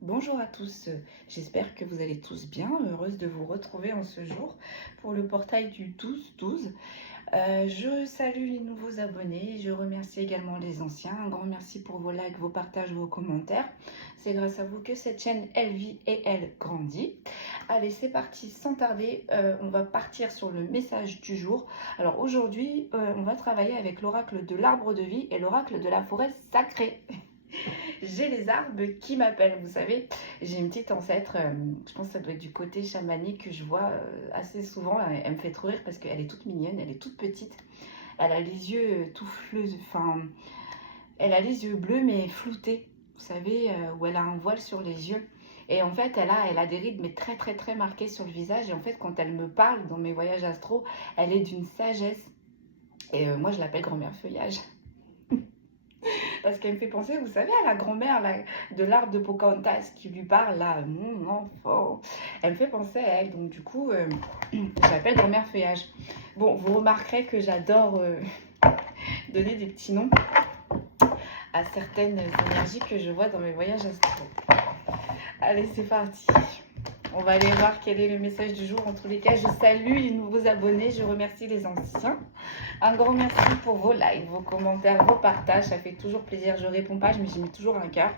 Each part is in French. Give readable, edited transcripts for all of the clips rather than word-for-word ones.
Bonjour à tous, j'espère que vous allez tous bien, heureuse de vous retrouver en ce jour pour le portail du 12-12. Je salue les nouveaux abonnés, je remercie également les anciens, un grand merci pour vos likes, vos partages, vos commentaires. C'est grâce à vous que cette chaîne, elle vit et elle grandit. Allez, c'est parti, sans tarder, on va partir sur le message du jour. Alors aujourd'hui, on va travailler avec l'oracle de l'arbre de vie et l'oracle de la forêt sacrée. J'ai les arbres qui m'appellent, vous savez. J'ai une petite ancêtre, je pense que ça doit être du côté chamanique que je vois assez souvent. Elle me fait trop rire parce qu'elle est toute mignonne, elle est toute petite. Elle a les yeux tout fleux, enfin, elle a les yeux bleus mais floutés. Vous savez, où elle a un voile sur les yeux. Et en fait, elle a des rides mais très très très marquées sur le visage. Et en fait, quand elle me parle dans mes voyages astro, elle est d'une sagesse. Et moi, je l'appelle grand-mère feuillage. Parce qu'elle me fait penser, vous savez, à la grand-mère de l'arbre de Pocahontas qui lui parle là, mon enfant. Elle me fait penser à elle, donc du coup, je l'appelle grand-mère feuillage. Bon, vous remarquerez que j'adore donner des petits noms à certaines énergies que je vois dans mes voyages astro. Allez, c'est parti. On va aller voir quel est le message du jour. En tous les cas, je salue les nouveaux abonnés, je remercie les anciens. Un grand merci pour vos likes, vos commentaires, vos partages. Ça fait toujours plaisir. Je réponds pas, mais j'y mets toujours un cœur.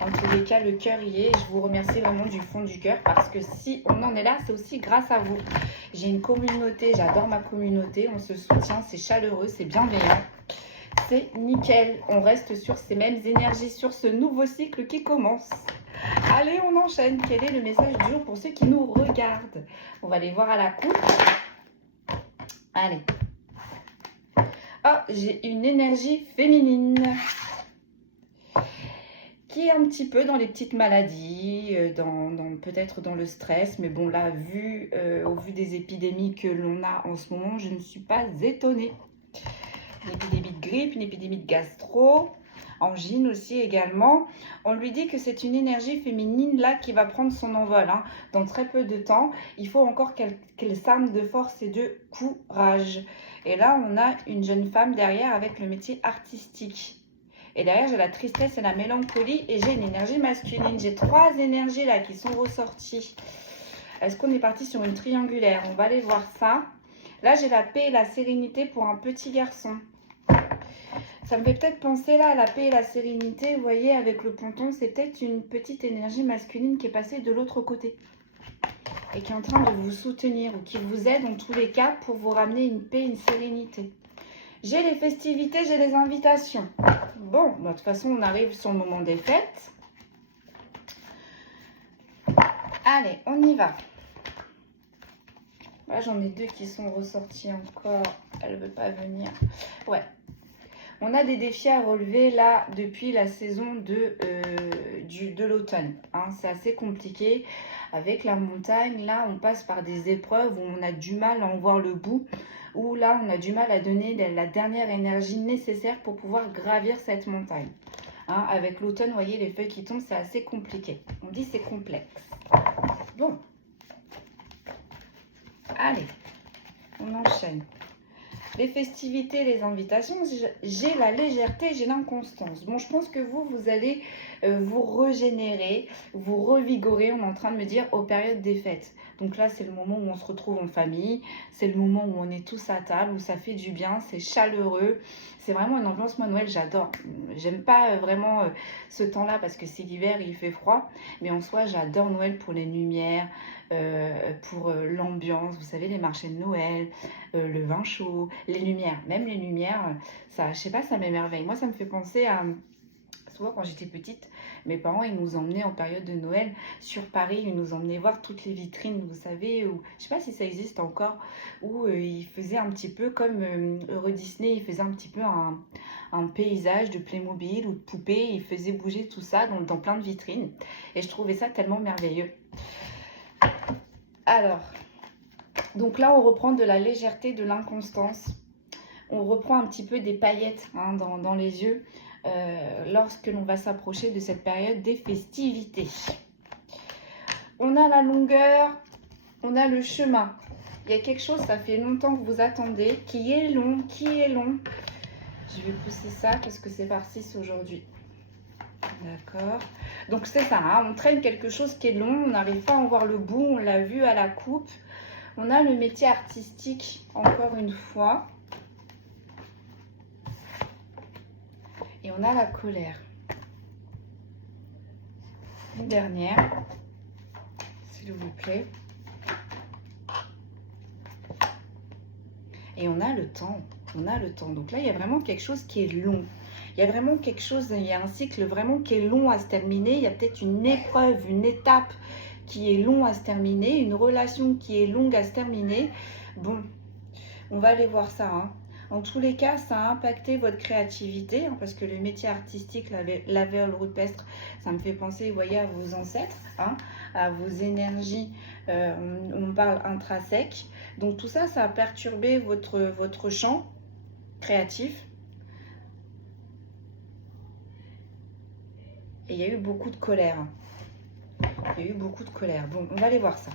En tous les cas, le cœur y est. Je vous remercie vraiment du fond du cœur parce que si on en est là, c'est aussi grâce à vous. J'ai une communauté, j'adore ma communauté. On se soutient, c'est chaleureux, c'est bienveillant. C'est nickel. On reste sur ces mêmes énergies, sur ce nouveau cycle qui commence. Allez, on enchaîne. Quel est le message du jour pour ceux qui nous regardent? On va aller voir à la coupe. Allez. Ah, j'ai une énergie féminine qui est un petit peu dans les petites maladies, peut-être dans le stress. Mais bon, là, au vu des épidémies que l'on a en ce moment, je ne suis pas étonnée. Une épidémie de grippe, une épidémie de gastro, angine aussi également. On lui dit que c'est une énergie féminine là qui va prendre son envol. Dans très peu de temps, il faut encore qu'elle s'arme de force et de courage. Et là, on a une jeune femme derrière avec le métier artistique. Et derrière, j'ai la tristesse et la mélancolie et j'ai une énergie masculine. J'ai trois énergies là qui sont ressorties. Est-ce qu'on est parti sur une triangulaire? On va aller voir ça. Là, j'ai la paix et la sérénité pour un petit garçon. Ça me fait peut-être penser là à la paix et la sérénité, vous voyez, avec le ponton, c'est peut-être une petite énergie masculine qui est passée de l'autre côté et qui est en train de vous soutenir ou qui vous aide en tous les cas pour vous ramener une paix, une sérénité. J'ai les festivités, j'ai les invitations. Bon, de toute façon, on arrive sur le moment des fêtes. Allez, on y va. Là, j'en ai deux qui sont ressortis encore. Elle ne veut pas venir. Ouais. On a des défis à relever là depuis la saison de l'automne. C'est assez compliqué. Avec la montagne, là, on passe par des épreuves où on a du mal à en voir le bout. Où là, on a du mal à donner la dernière énergie nécessaire pour pouvoir gravir cette montagne. Avec l'automne, vous voyez, les feuilles qui tombent, c'est assez compliqué. On dit c'est complexe. Bon. Allez, on enchaîne. Les festivités, les invitations, j'ai la légèreté, j'ai l'inconstance. Bon, je pense que vous allez vous régénérer, vous revigorer. On est en train de me dire aux périodes des fêtes. Donc là, c'est le moment où on se retrouve en famille. C'est le moment où on est tous à table, où ça fait du bien, c'est chaleureux. C'est vraiment une ambiance, moi, Noël, j'adore. J'aime pas vraiment ce temps-là parce que c'est l'hiver, il fait froid. Mais en soi, j'adore Noël pour les lumières, pour l'ambiance. Vous savez, les marchés de Noël, le vin chaud, les lumières. Même les lumières, ça, je sais pas, ça m'émerveille. Moi, ça me fait penser à... Souvent, quand j'étais petite, mes parents, ils nous emmenaient en période de Noël sur Paris. Ils nous emmenaient voir toutes les vitrines, vous savez, où, je sais pas si ça existe encore, où ils faisaient un petit peu comme Euro Disney, ils faisaient un petit peu un paysage de Playmobil ou de poupées. Ils faisaient bouger tout ça dans plein de vitrines. Et je trouvais ça tellement merveilleux. Alors, donc là, on reprend de la légèreté, de l'inconstance. On reprend un petit peu des paillettes dans les yeux lorsque l'on va s'approcher de cette période des festivités. On a la longueur, on a le chemin. Il y a quelque chose, ça fait longtemps que vous attendez, qui est long, Je vais pousser ça parce que c'est par 6 aujourd'hui. D'accord. Donc c'est ça, hein, on traîne quelque chose qui est long, on n'arrive pas à en voir le bout, on l'a vu à la coupe. On a le métier artistique, encore une fois. Et on a la colère. Une dernière, s'il vous plaît. Et on a le temps. On a le temps. Donc là, il y a vraiment quelque chose qui est long. Il y a vraiment quelque chose, il y a un cycle vraiment qui est long à se terminer. Il y a peut-être une épreuve, une étape qui est long à se terminer, une relation qui est longue à se terminer. Bon, on va aller voir ça, hein. En tous les cas, ça a impacté votre créativité, hein, parce que le métier artistique, la véole rupestre, ça me fait penser, vous voyez, à vos ancêtres, hein, à vos énergies, on parle intrinsèques. Donc tout ça, ça a perturbé votre champ créatif. Et il y a eu beaucoup de colère. Il y a eu beaucoup de colère. Bon, on va aller voir ça.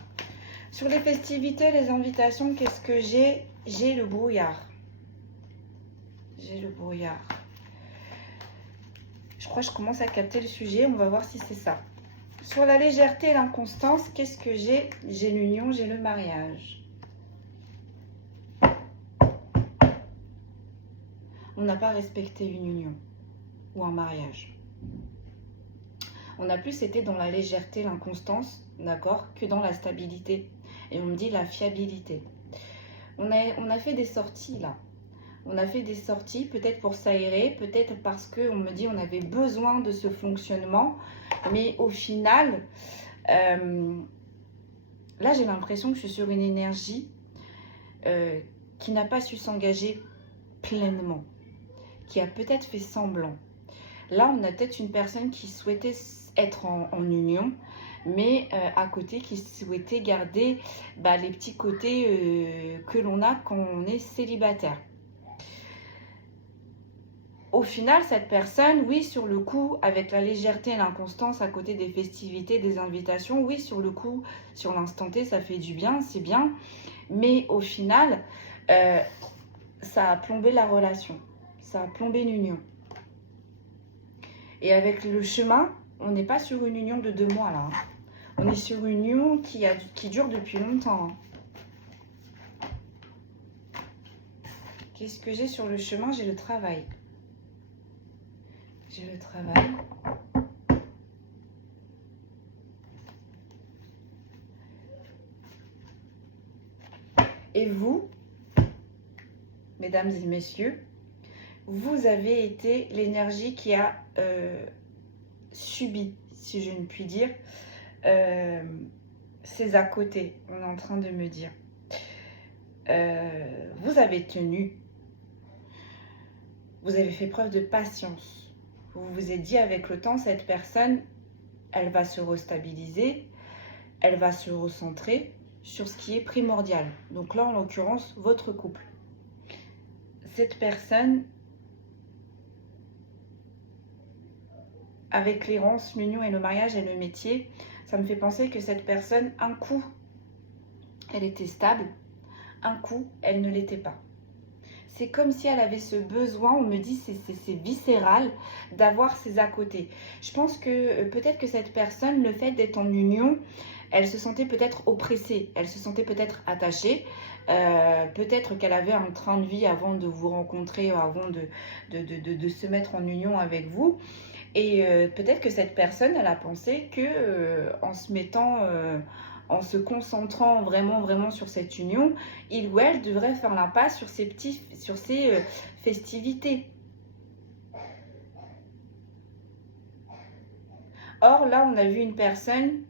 Sur les festivités, les invitations, qu'est-ce que j'ai? J'ai le brouillard. J'ai le brouillard. Je crois que je commence à capter le sujet. On va voir si c'est ça. Sur la légèreté et l'inconstance, qu'est-ce que j'ai? J'ai l'union, j'ai le mariage. On n'a pas respecté une union ou un mariage. On a plus été dans la légèreté, l'inconstance, d'accord, que dans la stabilité. Et on me dit la fiabilité. On a fait des sorties là. On a fait des sorties, peut-être pour s'aérer, peut-être parce qu'on me dit on avait besoin de ce fonctionnement. Mais au final, là j'ai l'impression que je suis sur une énergie qui n'a pas su s'engager pleinement, qui a peut-être fait semblant. Là, on a peut-être une personne qui souhaitait être en union, mais à côté qui souhaitait garder les petits côtés que l'on a quand on est célibataire. Au final, cette personne, oui, sur le coup, avec la légèreté et l'inconstance à côté des festivités, des invitations, oui, sur le coup, sur l'instant T, ça fait du bien, c'est bien. Mais au final, ça a plombé la relation, ça a plombé l'union. Et avec le chemin, on n'est pas sur une union de 2 mois là. On est sur une union qui dure depuis longtemps. Qu'est-ce que j'ai sur le chemin? J'ai le travail. J'ai le travail. Et vous, mesdames et messieurs, vous avez été l'énergie qui a subi, si je ne puis dire, ces à côté, on est en train de me dire. Vous avez tenu, vous avez fait preuve de patience. Vous vous êtes dit avec le temps, cette personne, elle va se restabiliser, elle va se recentrer sur ce qui est primordial. Donc là, en l'occurrence, votre couple. Cette personne, avec l'errance, l'union et le mariage et le métier, ça me fait penser que cette personne, un coup, elle était stable, un coup, elle ne l'était pas. C'est comme si elle avait ce besoin, on me dit c'est viscéral, d'avoir ses à côté. Je pense que peut-être que cette personne, le fait d'être en union, elle se sentait peut-être oppressée, elle se sentait peut-être attachée, peut-être qu'elle avait un train de vie avant de vous rencontrer, avant de se mettre en union avec vous. Et peut-être que cette personne, elle a pensé que en se mettant, en se concentrant vraiment sur cette union, il ou elle devrait faire l'impasse sur ces festivités. Or, là, on a vu une personne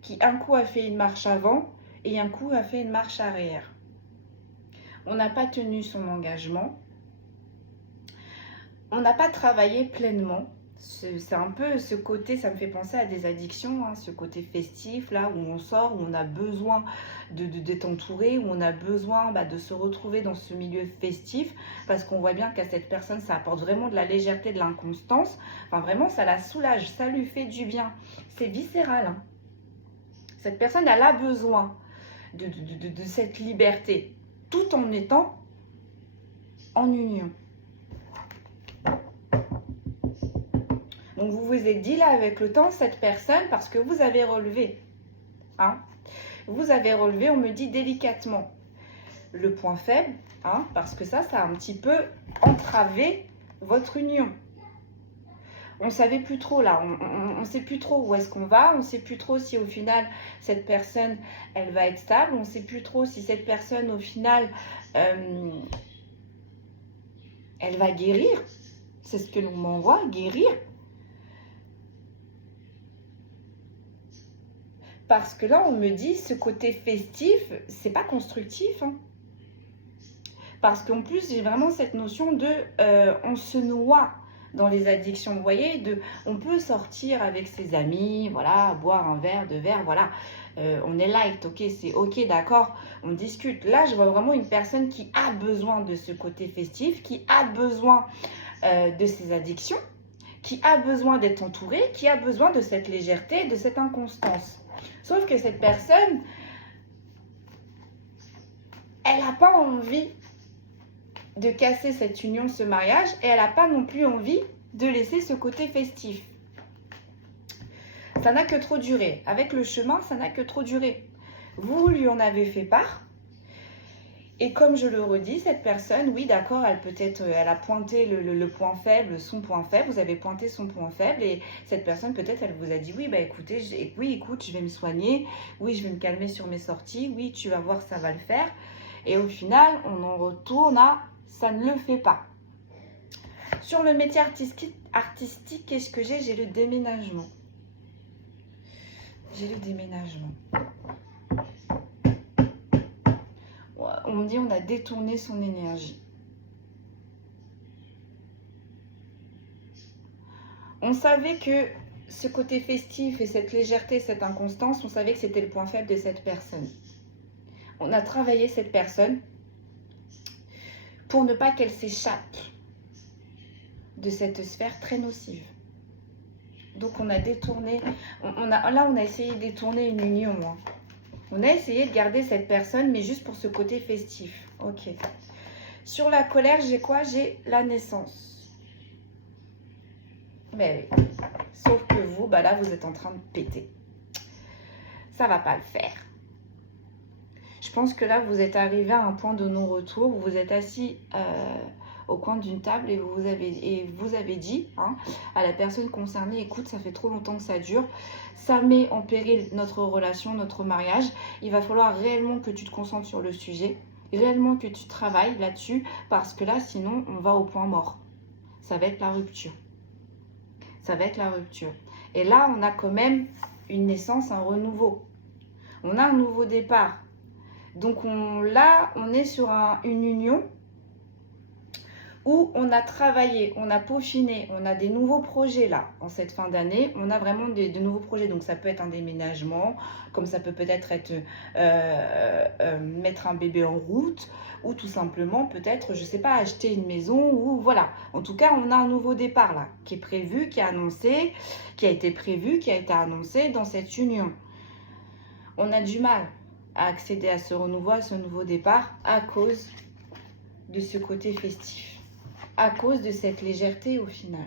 qui un coup a fait une marche avant et un coup a fait une marche arrière. On n'a pas tenu son engagement. On n'a pas travaillé pleinement. C'est un peu ce côté, ça me fait penser à des addictions, hein, ce côté festif, là où on sort, où on a besoin d'être entouré, où on a besoin de se retrouver dans ce milieu festif, parce qu'on voit bien qu'à cette personne, ça apporte vraiment de la légèreté, de l'inconstance. Enfin, vraiment, ça la soulage, ça lui fait du bien. C'est viscéral. Hein. Cette personne, elle a besoin de cette liberté, tout en étant en union. Donc vous vous êtes dit là avec le temps, cette personne, parce que vous avez relevé, hein, vous avez relevé, on me dit délicatement, le point faible, hein, parce que ça a un petit peu entravé votre union. On ne savait plus trop là, on ne sait plus trop où est-ce qu'on va, on ne sait plus trop si au final cette personne, elle va être stable, on ne sait plus trop si cette personne au final, elle va guérir. C'est ce que l'on m'envoie, guérir. Parce que là, on me dit, ce côté festif, c'est pas constructif. Hein. Parce qu'en plus, j'ai vraiment cette notion de on se noie dans les addictions. Vous voyez, on peut sortir avec ses amis, voilà, boire un verre, deux verres, voilà. On est light, ok, c'est ok, d'accord, on discute. Là, je vois vraiment une personne qui a besoin de ce côté festif, qui a besoin de ses addictions, qui a besoin d'être entourée, qui a besoin de cette légèreté, de cette inconstance. Sauf que cette personne, elle n'a pas envie de casser cette union, ce mariage, et elle n'a pas non plus envie de laisser ce côté festif. Ça n'a que trop duré. Avec le chemin, ça n'a que trop duré. Vous lui en avez fait part. Et comme je le redis, cette personne, oui, d'accord, elle a pointé le point faible, son point faible. Vous avez pointé son point faible et cette personne, peut-être, elle vous a dit, oui, bah écoutez, écoute, je vais me soigner. Oui, je vais me calmer sur mes sorties. Oui, tu vas voir, ça va le faire. Et au final, on en retourne à ça ne le fait pas. Sur le métier artistique, qu'est-ce que j'ai? J'ai le déménagement. J'ai le déménagement. On me dit on a détourné son énergie. On savait que ce côté festif et cette légèreté, cette inconstance, on savait que c'était le point faible de cette personne. On a travaillé cette personne pour ne pas qu'elle s'échappe de cette sphère très nocive. Donc on a détourné, on a essayé de détourner une union. Hein. On a essayé de garder cette personne, mais juste pour ce côté festif. Ok. Sur la colère, j'ai quoi? J'ai la naissance. Mais oui. Sauf que vous, bah là, vous êtes en train de péter. Ça va pas le faire. Je pense que là, vous êtes arrivé à un point de non-retour. Vous vous êtes assis au coin d'une table et vous avez dit hein, à la personne concernée, écoute, ça fait trop longtemps que ça dure. Ça met en péril notre relation, notre mariage. Il va falloir réellement que tu te concentres sur le sujet. Réellement que tu travailles là-dessus. Parce que là, sinon, on va au point mort. Ça va être la rupture. Ça va être la rupture. Et là, on a quand même une naissance, un renouveau. On a un nouveau départ. Donc là, on est sur une union où on a travaillé, on a peaufiné, on a des nouveaux projets là, en cette fin d'année. On a vraiment de nouveaux projets. Donc ça peut être un déménagement, comme ça peut peut-être être, mettre un bébé en route, ou tout simplement peut-être, je ne sais pas, acheter une maison, ou voilà. En tout cas, on a un nouveau départ là, qui est prévu, qui est annoncé, qui a été prévu, qui a été annoncé dans cette union. On a du mal à accéder à ce renouveau, à ce nouveau départ, à cause de ce côté festif, à cause de cette légèreté au final.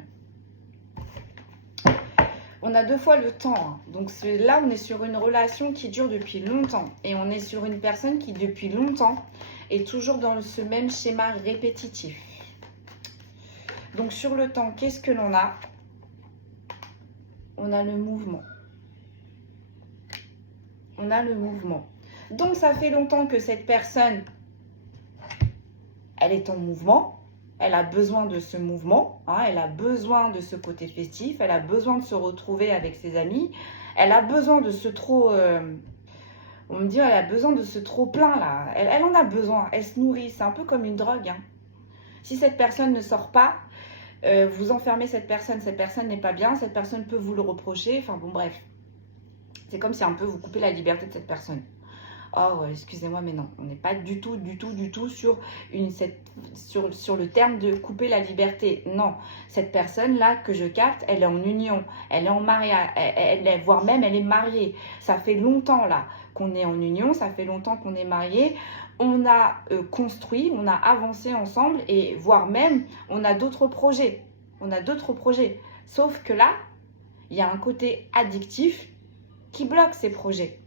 On a 2 fois le temps, hein. Donc là on est sur une relation qui dure depuis longtemps, et on est sur une personne qui depuis longtemps est toujours dans ce même schéma répétitif. Donc sur le temps, qu'est-ce que l'on a? On a le mouvement. On a le mouvement. Donc, ça fait longtemps que cette personne, elle est en mouvement. Elle a besoin de ce mouvement. Hein, elle a besoin de ce côté festif. Elle a besoin de se retrouver avec ses amis. Elle a besoin de ce trop... on me dit, elle a besoin de ce trop plein là. Elle en a besoin. Elle se nourrit. C'est un peu comme une drogue. Hein. Si cette personne ne sort pas, vous enfermez cette personne n'est pas bien. Cette personne peut vous le reprocher. Enfin bon, bref. C'est comme si un peu vous coupez la liberté de cette personne. Oh, excusez-moi, mais non, on n'est pas du tout sur le terme de couper la liberté. Non, cette personne-là que je capte, elle est en union, elle est en mariage, voire même elle est mariée. Ça fait longtemps là qu'on est en union, ça fait longtemps qu'on est mariés. On a construit, on a avancé ensemble et voire même on a d'autres projets. On a d'autres projets. Sauf que là, il y a un côté addictif qui bloque ces projets.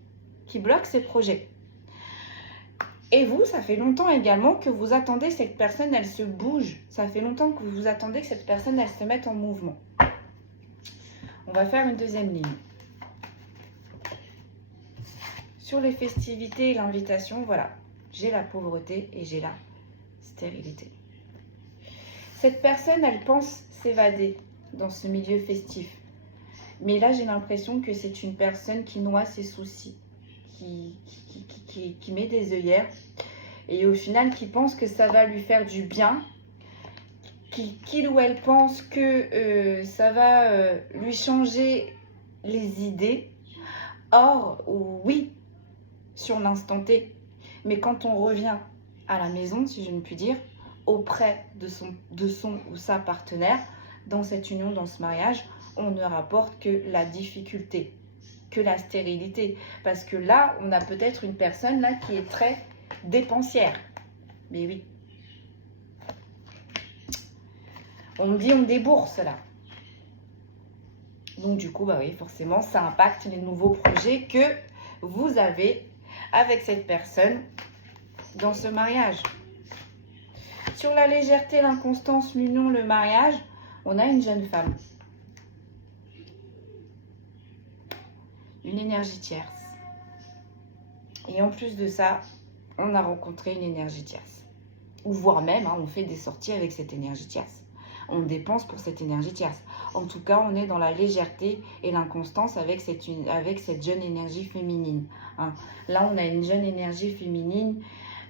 Et vous, ça fait longtemps également que vous attendez que cette personne, elle se bouge. Ça fait longtemps que vous attendez que cette personne, elle se mette en mouvement. On va faire une deuxième ligne. Sur les festivités et l'invitation, voilà. J'ai la pauvreté et j'ai la stérilité. Cette personne, elle pense s'évader dans ce milieu festif. Mais là, j'ai l'impression que c'est une personne qui noie ses soucis, qui met des œillères et au final, qui pense que ça va lui faire du bien, qu'il ou elle pense que ça va lui changer les idées. Or, oui, sur l'instant T, mais quand on revient à la maison, si je ne puis dire, auprès de son ou sa partenaire, dans cette union, dans ce mariage, on ne rapporte que la difficulté, que la stérilité. Parce que là, on a peut-être une personne là qui est très dépensière. Mais oui. On me dit on débourse là. Donc du coup, bah oui, forcément, ça impacte les nouveaux projets que vous avez avec cette personne dans ce mariage. Sur la légèreté, l'inconstance, l'union, le mariage, on a une jeune femme. Une énergie tierce. Et en plus de ça, on a rencontré une énergie tierce. Ou voire même, on fait des sorties avec cette énergie tierce. On dépense pour cette énergie tierce. En tout cas, on est dans la légèreté et l'inconstance avec cette jeune énergie féminine. Là, on a une jeune énergie féminine,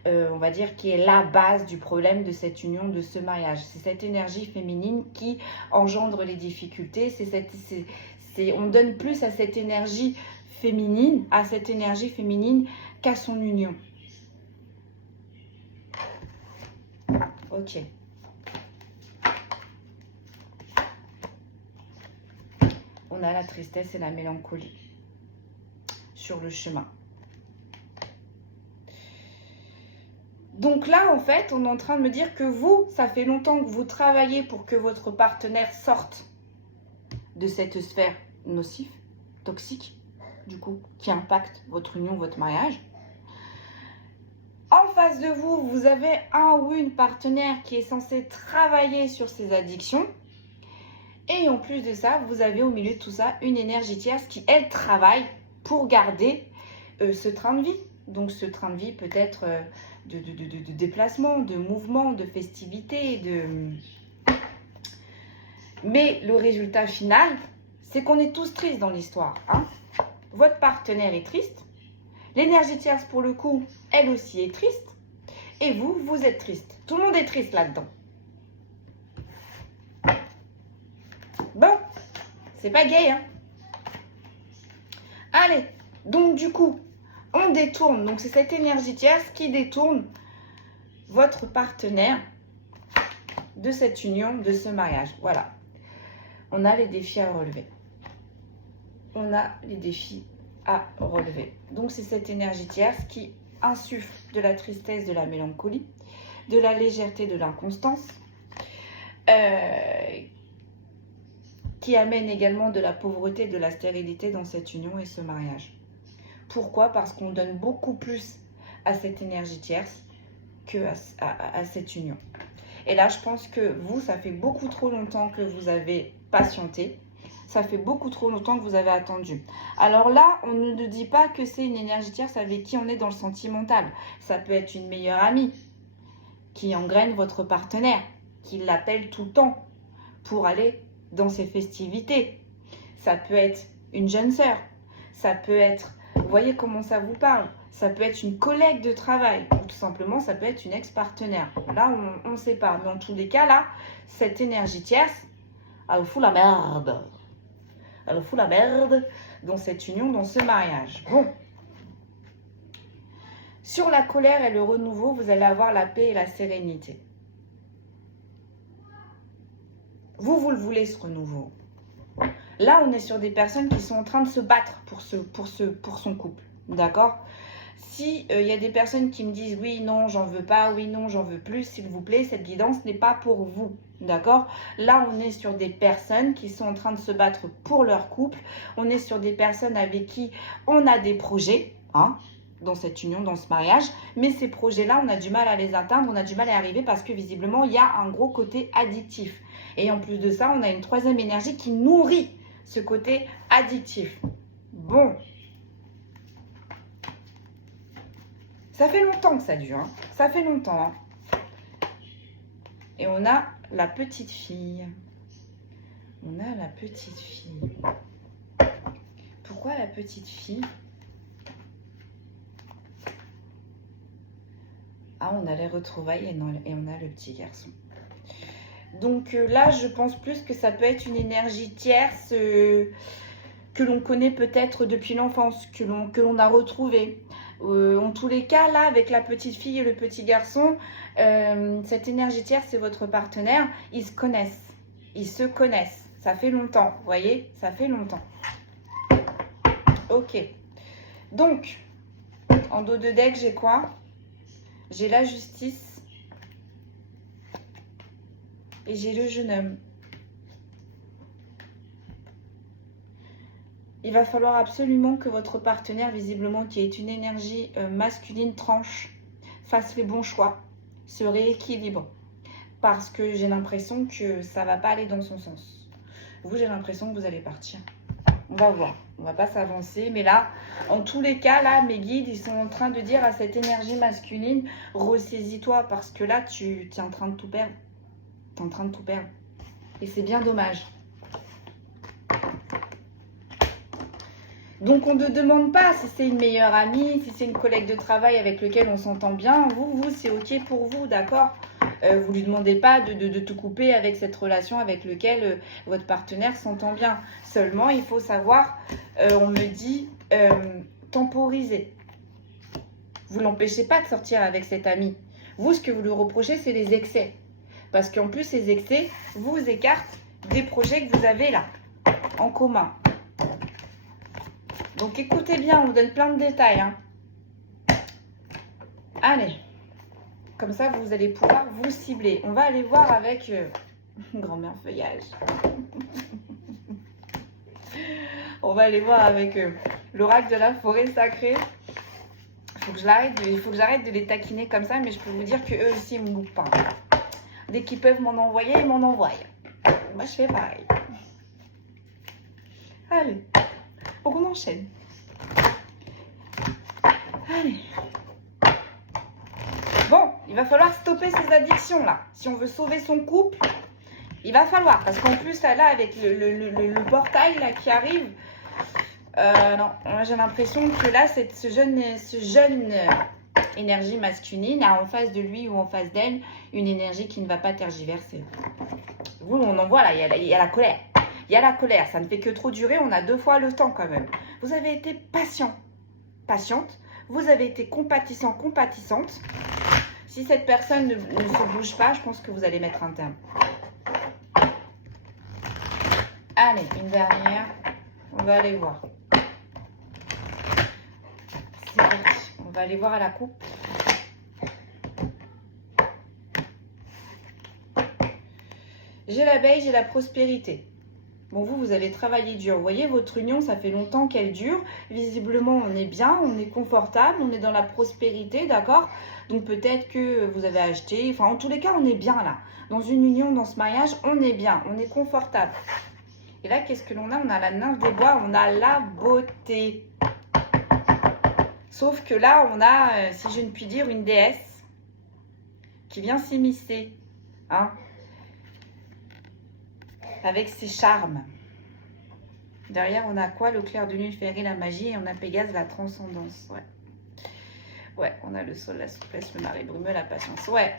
on va dire, qui est la base du problème de cette union, de ce mariage. C'est cette énergie féminine qui engendre les difficultés. On donne plus à cette énergie féminine, qu'à son union. Ok. On a la tristesse et la mélancolie sur le chemin. Donc là, en fait, on est en train de me dire que vous, ça fait longtemps que vous travaillez pour que votre partenaire sorte de cette sphère nocive, toxique, du coup, qui impacte votre union, votre mariage. En face de vous, vous avez un ou une partenaire qui est censé travailler sur ses addictions. Et en plus de ça, vous avez au milieu de tout ça une énergie tierce qui, elle, travaille pour garder ce train de vie. Donc ce train de vie peut-être de déplacement, de mouvement, de festivité. Mais le résultat final, c'est qu'on est tous tristes dans l'histoire. Votre partenaire est triste. L'énergie tierce, pour le coup, elle aussi est triste. Et vous, vous êtes triste. Tout le monde est triste là-dedans. Bon, c'est pas gay, Allez, donc du coup, on détourne. Donc c'est cette énergie tierce qui détourne votre partenaire de cette union, de ce mariage. Voilà. On a les défis à relever. Donc c'est cette énergie tierce qui insuffle de la tristesse, de la mélancolie, de la légèreté, de l'inconstance, qui amène également de la pauvreté, de la stérilité dans cette union et ce mariage. Pourquoi? Parce qu'on donne beaucoup plus à cette énergie tierce que à cette union. Et là, je pense que vous, ça fait beaucoup trop longtemps que vous avez patienté. Ça fait beaucoup trop longtemps que vous avez attendu. Alors là, on ne dit pas que c'est une énergie tierce avec qui on est dans le sentimental. Ça peut être une meilleure amie qui engraine votre partenaire, qui l'appelle tout le temps pour aller dans ses festivités. Ça peut être une jeune sœur. Ça peut être, vous voyez comment ça vous parle. Ça peut être une collègue de travail. Ou tout simplement, ça peut être une ex-partenaire. Là, on ne sait pas. Mais en tous les cas, là, cette énergie tierce, elle fout la merde. Elle fout la merde dans cette union, dans ce mariage. Bon. Sur la colère et le renouveau, vous allez avoir la paix et la sérénité. Vous le voulez, ce renouveau. Là, on est sur des personnes qui sont en train de se battre pour son couple. D'accord? Si il y a des personnes qui me disent oui, non, j'en veux pas, oui, non, j'en veux plus, s'il vous plaît, cette guidance n'est pas pour vous. D'accord? Là, on est sur des personnes qui sont en train de se battre pour leur couple. On est sur des personnes avec qui on a des projets, hein, dans cette union, dans ce mariage. Mais ces projets-là, on a du mal à les atteindre, on a du mal à y arriver parce que visiblement, il y a un gros côté addictif. Et en plus de ça, on a une troisième énergie qui nourrit ce côté addictif. Bon. Ça fait longtemps que ça dure, hein. Ça fait longtemps, hein. Et on a la petite fille. On a la petite fille. Pourquoi la petite fille? Ah, on a les retrouvailles et on a le petit garçon. Donc là, je pense plus que ça peut être une énergie tierce que l'on connaît peut-être depuis l'enfance, que l'on a retrouvée. En tous les cas, là, avec la petite fille et le petit garçon, cette énergie tierce, c'est votre partenaire. Ils se connaissent. Ils se connaissent. Ça fait longtemps, vous voyez? Ça fait longtemps. Ok. Donc, en dos de deck, j'ai quoi? J'ai la justice. Et j'ai le jeune homme. Il va falloir absolument que votre partenaire, visiblement, qui est une énergie masculine tranche, fasse les bons choix, se rééquilibre. Parce que j'ai l'impression que ça ne va pas aller dans son sens. Vous, j'ai l'impression que vous allez partir. On va voir. On ne va pas s'avancer. Mais là, en tous les cas, là, mes guides, ils sont en train de dire à cette énergie masculine, ressaisis-toi parce que là, tu es en train de tout perdre. Tu es en train de tout perdre. Et c'est bien dommage. Donc, on ne demande pas si c'est une meilleure amie, si c'est une collègue de travail avec laquelle on s'entend bien. Vous, c'est OK pour vous, d'accord? Vous ne lui demandez pas de tout couper avec cette relation avec laquelle votre partenaire s'entend bien. Seulement, il faut savoir, on me dit, temporiser. Vous ne l'empêchez pas de sortir avec cet ami. Vous, ce que vous lui reprochez, c'est les excès. Parce qu'en plus, ces excès vous écartent des projets que vous avez là, en commun. Donc, écoutez bien, on vous donne plein de détails, hein. Allez. Comme ça, vous allez pouvoir vous cibler. On va aller voir avec grand-mère feuillage. On va aller voir avec l'oracle de la forêt sacrée. Il faut que j'arrête de les taquiner comme ça, mais je peux vous dire qu'eux aussi, ils me loupent pas. Dès qu'ils peuvent m'en envoyer, ils m'en envoient. Moi, je fais pareil. Allez, on enchaîne. Allez. Bon, il va falloir stopper ces addictions là. Si on veut sauver son couple, il va falloir. Parce qu'en plus, là, avec le portail là, qui arrive, non, j'ai l'impression que là, ce jeune énergie masculine a en face de lui ou en face d'elle une énergie qui ne va pas tergiverser. Vous, on en voit là, il y a la colère. Il y a la colère, ça ne fait que trop durer, on a 2 fois le temps quand même. Vous avez été patient, patiente. Vous avez été compatissant, compatissante. Si cette personne ne se bouge pas, je pense que vous allez mettre un terme. Allez, une dernière. On va aller voir. C'est parti. On va aller voir à la coupe. J'ai l'abeille, j'ai la prospérité. Bon, vous avez travaillé dur. Vous voyez, votre union, ça fait longtemps qu'elle dure. Visiblement, on est bien, on est confortable, on est dans la prospérité, d'accord? Donc, peut-être que vous avez acheté. Enfin, en tous les cas, on est bien là. Dans une union, dans ce mariage, on est bien, on est confortable. Et là, qu'est-ce que l'on a? On a la nymphe des bois, on a la beauté. Sauf que là, on a, si je ne puis dire, une déesse qui vient s'immiscer, hein? Avec ses charmes. Derrière, on a quoi? Le clair de lune, féerie, la magie. Et on a Pégase, la transcendance. Ouais. Ouais, on a le sol, la souplesse, le mari brumeux, la patience. Ouais.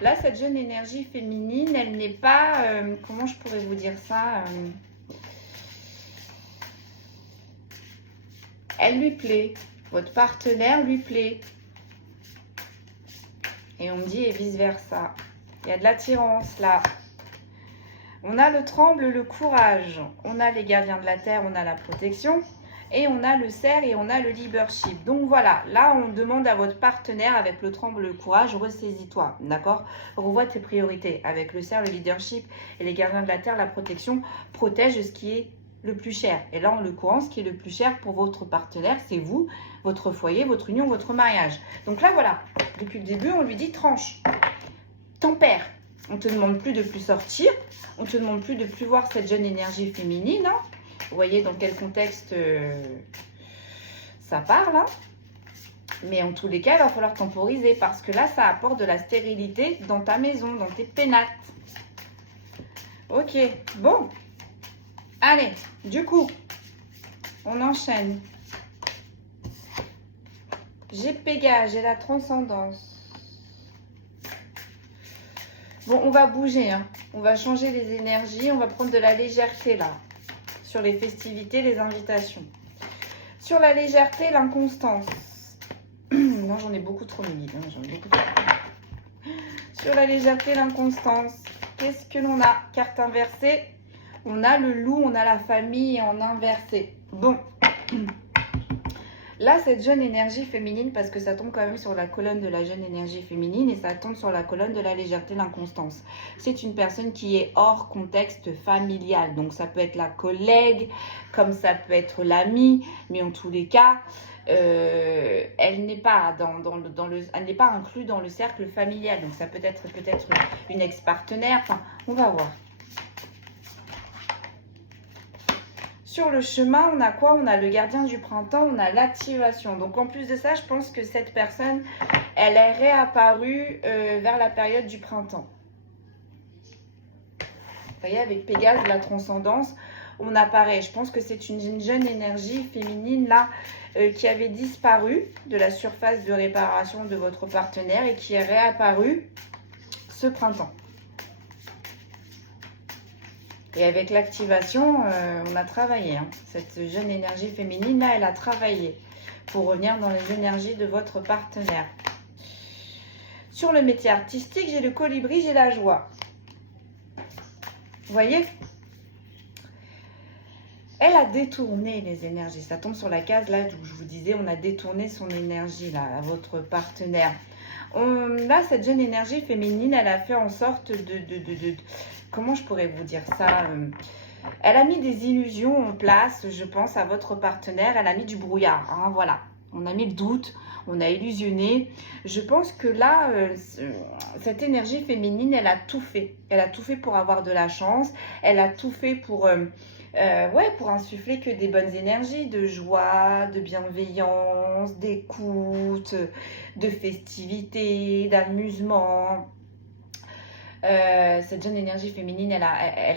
Là, cette jeune énergie féminine, elle n'est pas... comment je pourrais vous dire ça? Elle lui plaît. Votre partenaire lui plaît. Et on me dit, et vice-versa. Il y a de l'attirance, là. On a le tremble, le courage. On a les gardiens de la terre, on a la protection. Et on a le cerf et on a le leadership. Donc voilà, là on demande à votre partenaire avec le tremble, le courage, ressaisis-toi, d'accord? Revois tes priorités. Avec le cerf, le leadership et les gardiens de la terre, la protection protège ce qui est le plus cher. Et là, en l'occurrence, ce qui est le plus cher pour votre partenaire, c'est vous, votre foyer, votre union, votre mariage. Donc là, voilà, depuis le début, on lui dit tranche, tempère. On ne te demande plus de plus sortir, on ne te demande plus de plus voir cette jeune énergie féminine, hein. Vous voyez dans quel contexte ça parle, hein. Mais en tous les cas, il va falloir temporiser parce que là, ça apporte de la stérilité dans ta maison, dans tes pénates. Ok, bon. Allez, du coup, on enchaîne. J'ai Pégase, j'ai la transcendance. Bon, on va bouger, hein. On va changer les énergies, on va prendre de la légèreté là. Sur les festivités, les invitations. Sur la légèreté, l'inconstance. Non, j'en ai beaucoup trop mis. Hein, j'en ai beaucoup trop. Sur la légèreté, l'inconstance. Qu'est-ce que l'on a? Carte inversée. On a le loup, on a la famille en inversé. Bon. Là, cette jeune énergie féminine, parce que ça tombe quand même sur la colonne de la jeune énergie féminine et ça tombe sur la colonne de la légèreté, l'inconstance. C'est une personne qui est hors contexte familial. Donc, ça peut être la collègue, comme ça peut être l'ami, mais en tous les cas, elle n'est pas elle n'est pas inclue dans le cercle familial. Donc, ça peut être une ex-partenaire. Enfin, on va voir. Sur le chemin, on a quoi? On a le gardien du printemps, on a l'activation. Donc, en plus de ça, je pense que cette personne, elle est réapparue vers la période du printemps. Vous voyez, avec Pégase, la transcendance, on apparaît. Je pense que c'est une jeune énergie féminine, là, qui avait disparu de la surface de réparation de votre partenaire et qui est réapparue ce printemps. Et avec l'activation, on a travaillé. Hein. Cette jeune énergie féminine, là, elle a travaillé pour revenir dans les énergies de votre partenaire. Sur le métier artistique, j'ai le colibri, j'ai la joie. Vous voyez? Elle a détourné les énergies. Ça tombe sur la case, là, où je vous disais, on a détourné son énergie, là, à votre partenaire. Là, cette jeune énergie féminine, elle a fait en sorte comment je pourrais vous dire ça? Elle a mis des illusions en place, je pense, à votre partenaire. Elle a mis du brouillard, hein, voilà. On a mis le doute, on a illusionné. Je pense que là, cette énergie féminine, elle a tout fait. Elle a tout fait pour avoir de la chance. Elle a tout fait pour... pour insuffler que des bonnes énergies, de joie, de bienveillance, d'écoute, de festivité, d'amusement. Cette jeune énergie féminine, elle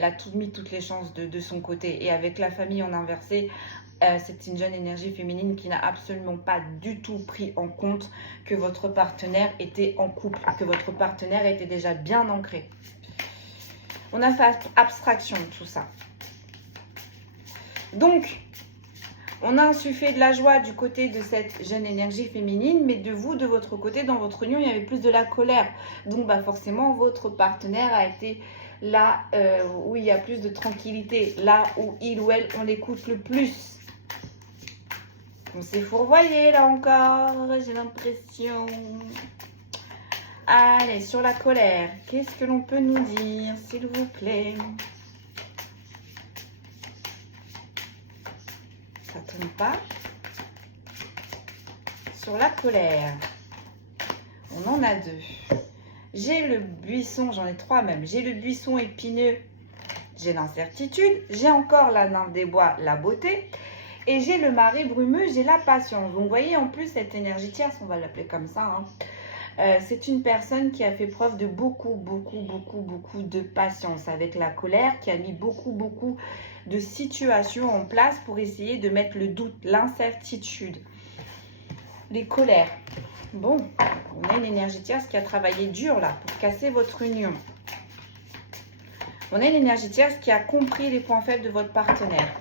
a tout mis, toutes les chances de son côté. Et avec la famille en inversé, c'est une jeune énergie féminine qui n'a absolument pas du tout pris en compte que votre partenaire était en couple, que votre partenaire était déjà bien ancré. On a fait abstraction de tout ça. Donc, on a insufflé de la joie du côté de cette jeune énergie féminine, mais de vous, de votre côté, dans votre union, il y avait plus de la colère. Donc, forcément, votre partenaire a été là où il y a plus de tranquillité, là où il ou elle, on l'écoute le plus. On s'est fourvoyé là encore, j'ai l'impression. Allez, sur la colère, qu'est-ce que l'on peut nous dire, s'il vous plaît? Ça tombe pas. Sur la colère, on en a deux. J'ai le buisson, j'en ai trois même. J'ai le buisson épineux, j'ai l'incertitude. J'ai encore la nymphe des bois, la beauté. Et j'ai le mari brumeux, j'ai la patience. Donc, vous voyez, en plus, cette énergie tierce, on va l'appeler comme ça, hein. C'est une personne qui a fait preuve de beaucoup de patience avec la colère, qui a mis beaucoup de situations en place pour essayer de mettre le doute, l'incertitude, les colères. Bon, on a une énergie tierce qui a travaillé dur là pour casser votre union. On a une énergie tierce qui a compris les points faibles de votre partenaire.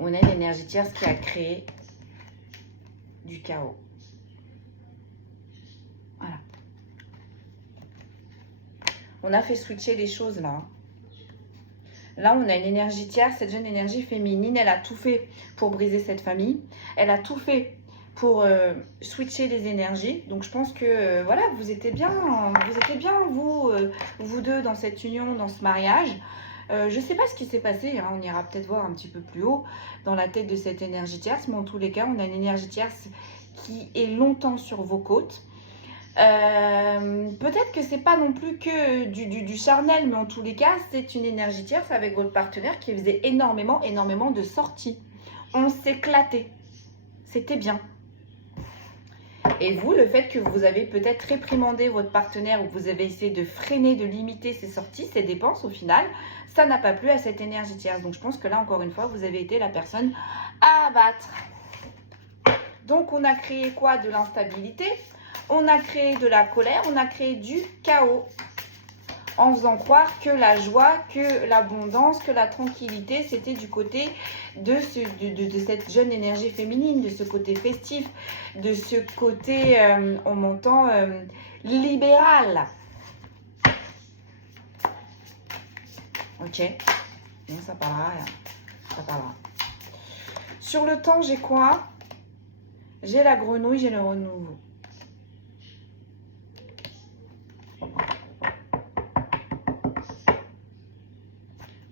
On a une énergie tierce qui a créé du chaos. Voilà. On a fait switcher les choses là. Là, on a une énergie tierce, cette jeune énergie féminine, elle a tout fait pour briser cette famille. Elle a tout fait pour switcher les énergies. Donc, je pense que, voilà, vous étiez bien, vous deux, dans cette union, dans ce mariage. Je ne sais pas ce qui s'est passé, hein, on ira peut-être voir un petit peu plus haut dans la tête de cette énergie tierce, mais en tous les cas, on a une énergie tierce qui est longtemps sur vos côtes. Peut-être que c'est pas non plus que du charnel, mais en tous les cas, c'est une énergie tierce avec votre partenaire qui faisait énormément de sorties. On s'éclatait. C'était bien. Et vous, le fait que vous avez peut-être réprimandé votre partenaire ou que vous avez essayé de freiner, de limiter ses sorties, ses dépenses, au final, ça n'a pas plu à cette énergie tierce. Donc, je pense que là, encore une fois, vous avez été la personne à abattre. Donc, on a créé quoi? De l'instabilité. On a créé de la colère, on a créé du chaos en faisant croire que la joie, que l'abondance, que la tranquillité, c'était du côté de cette jeune énergie féminine, de ce côté festif, de ce côté, on m'entend, libéral. Ok, non, ça parlera rien. Ça parlera. Sur le temps, j'ai quoi? J'ai la grenouille, j'ai le renouveau.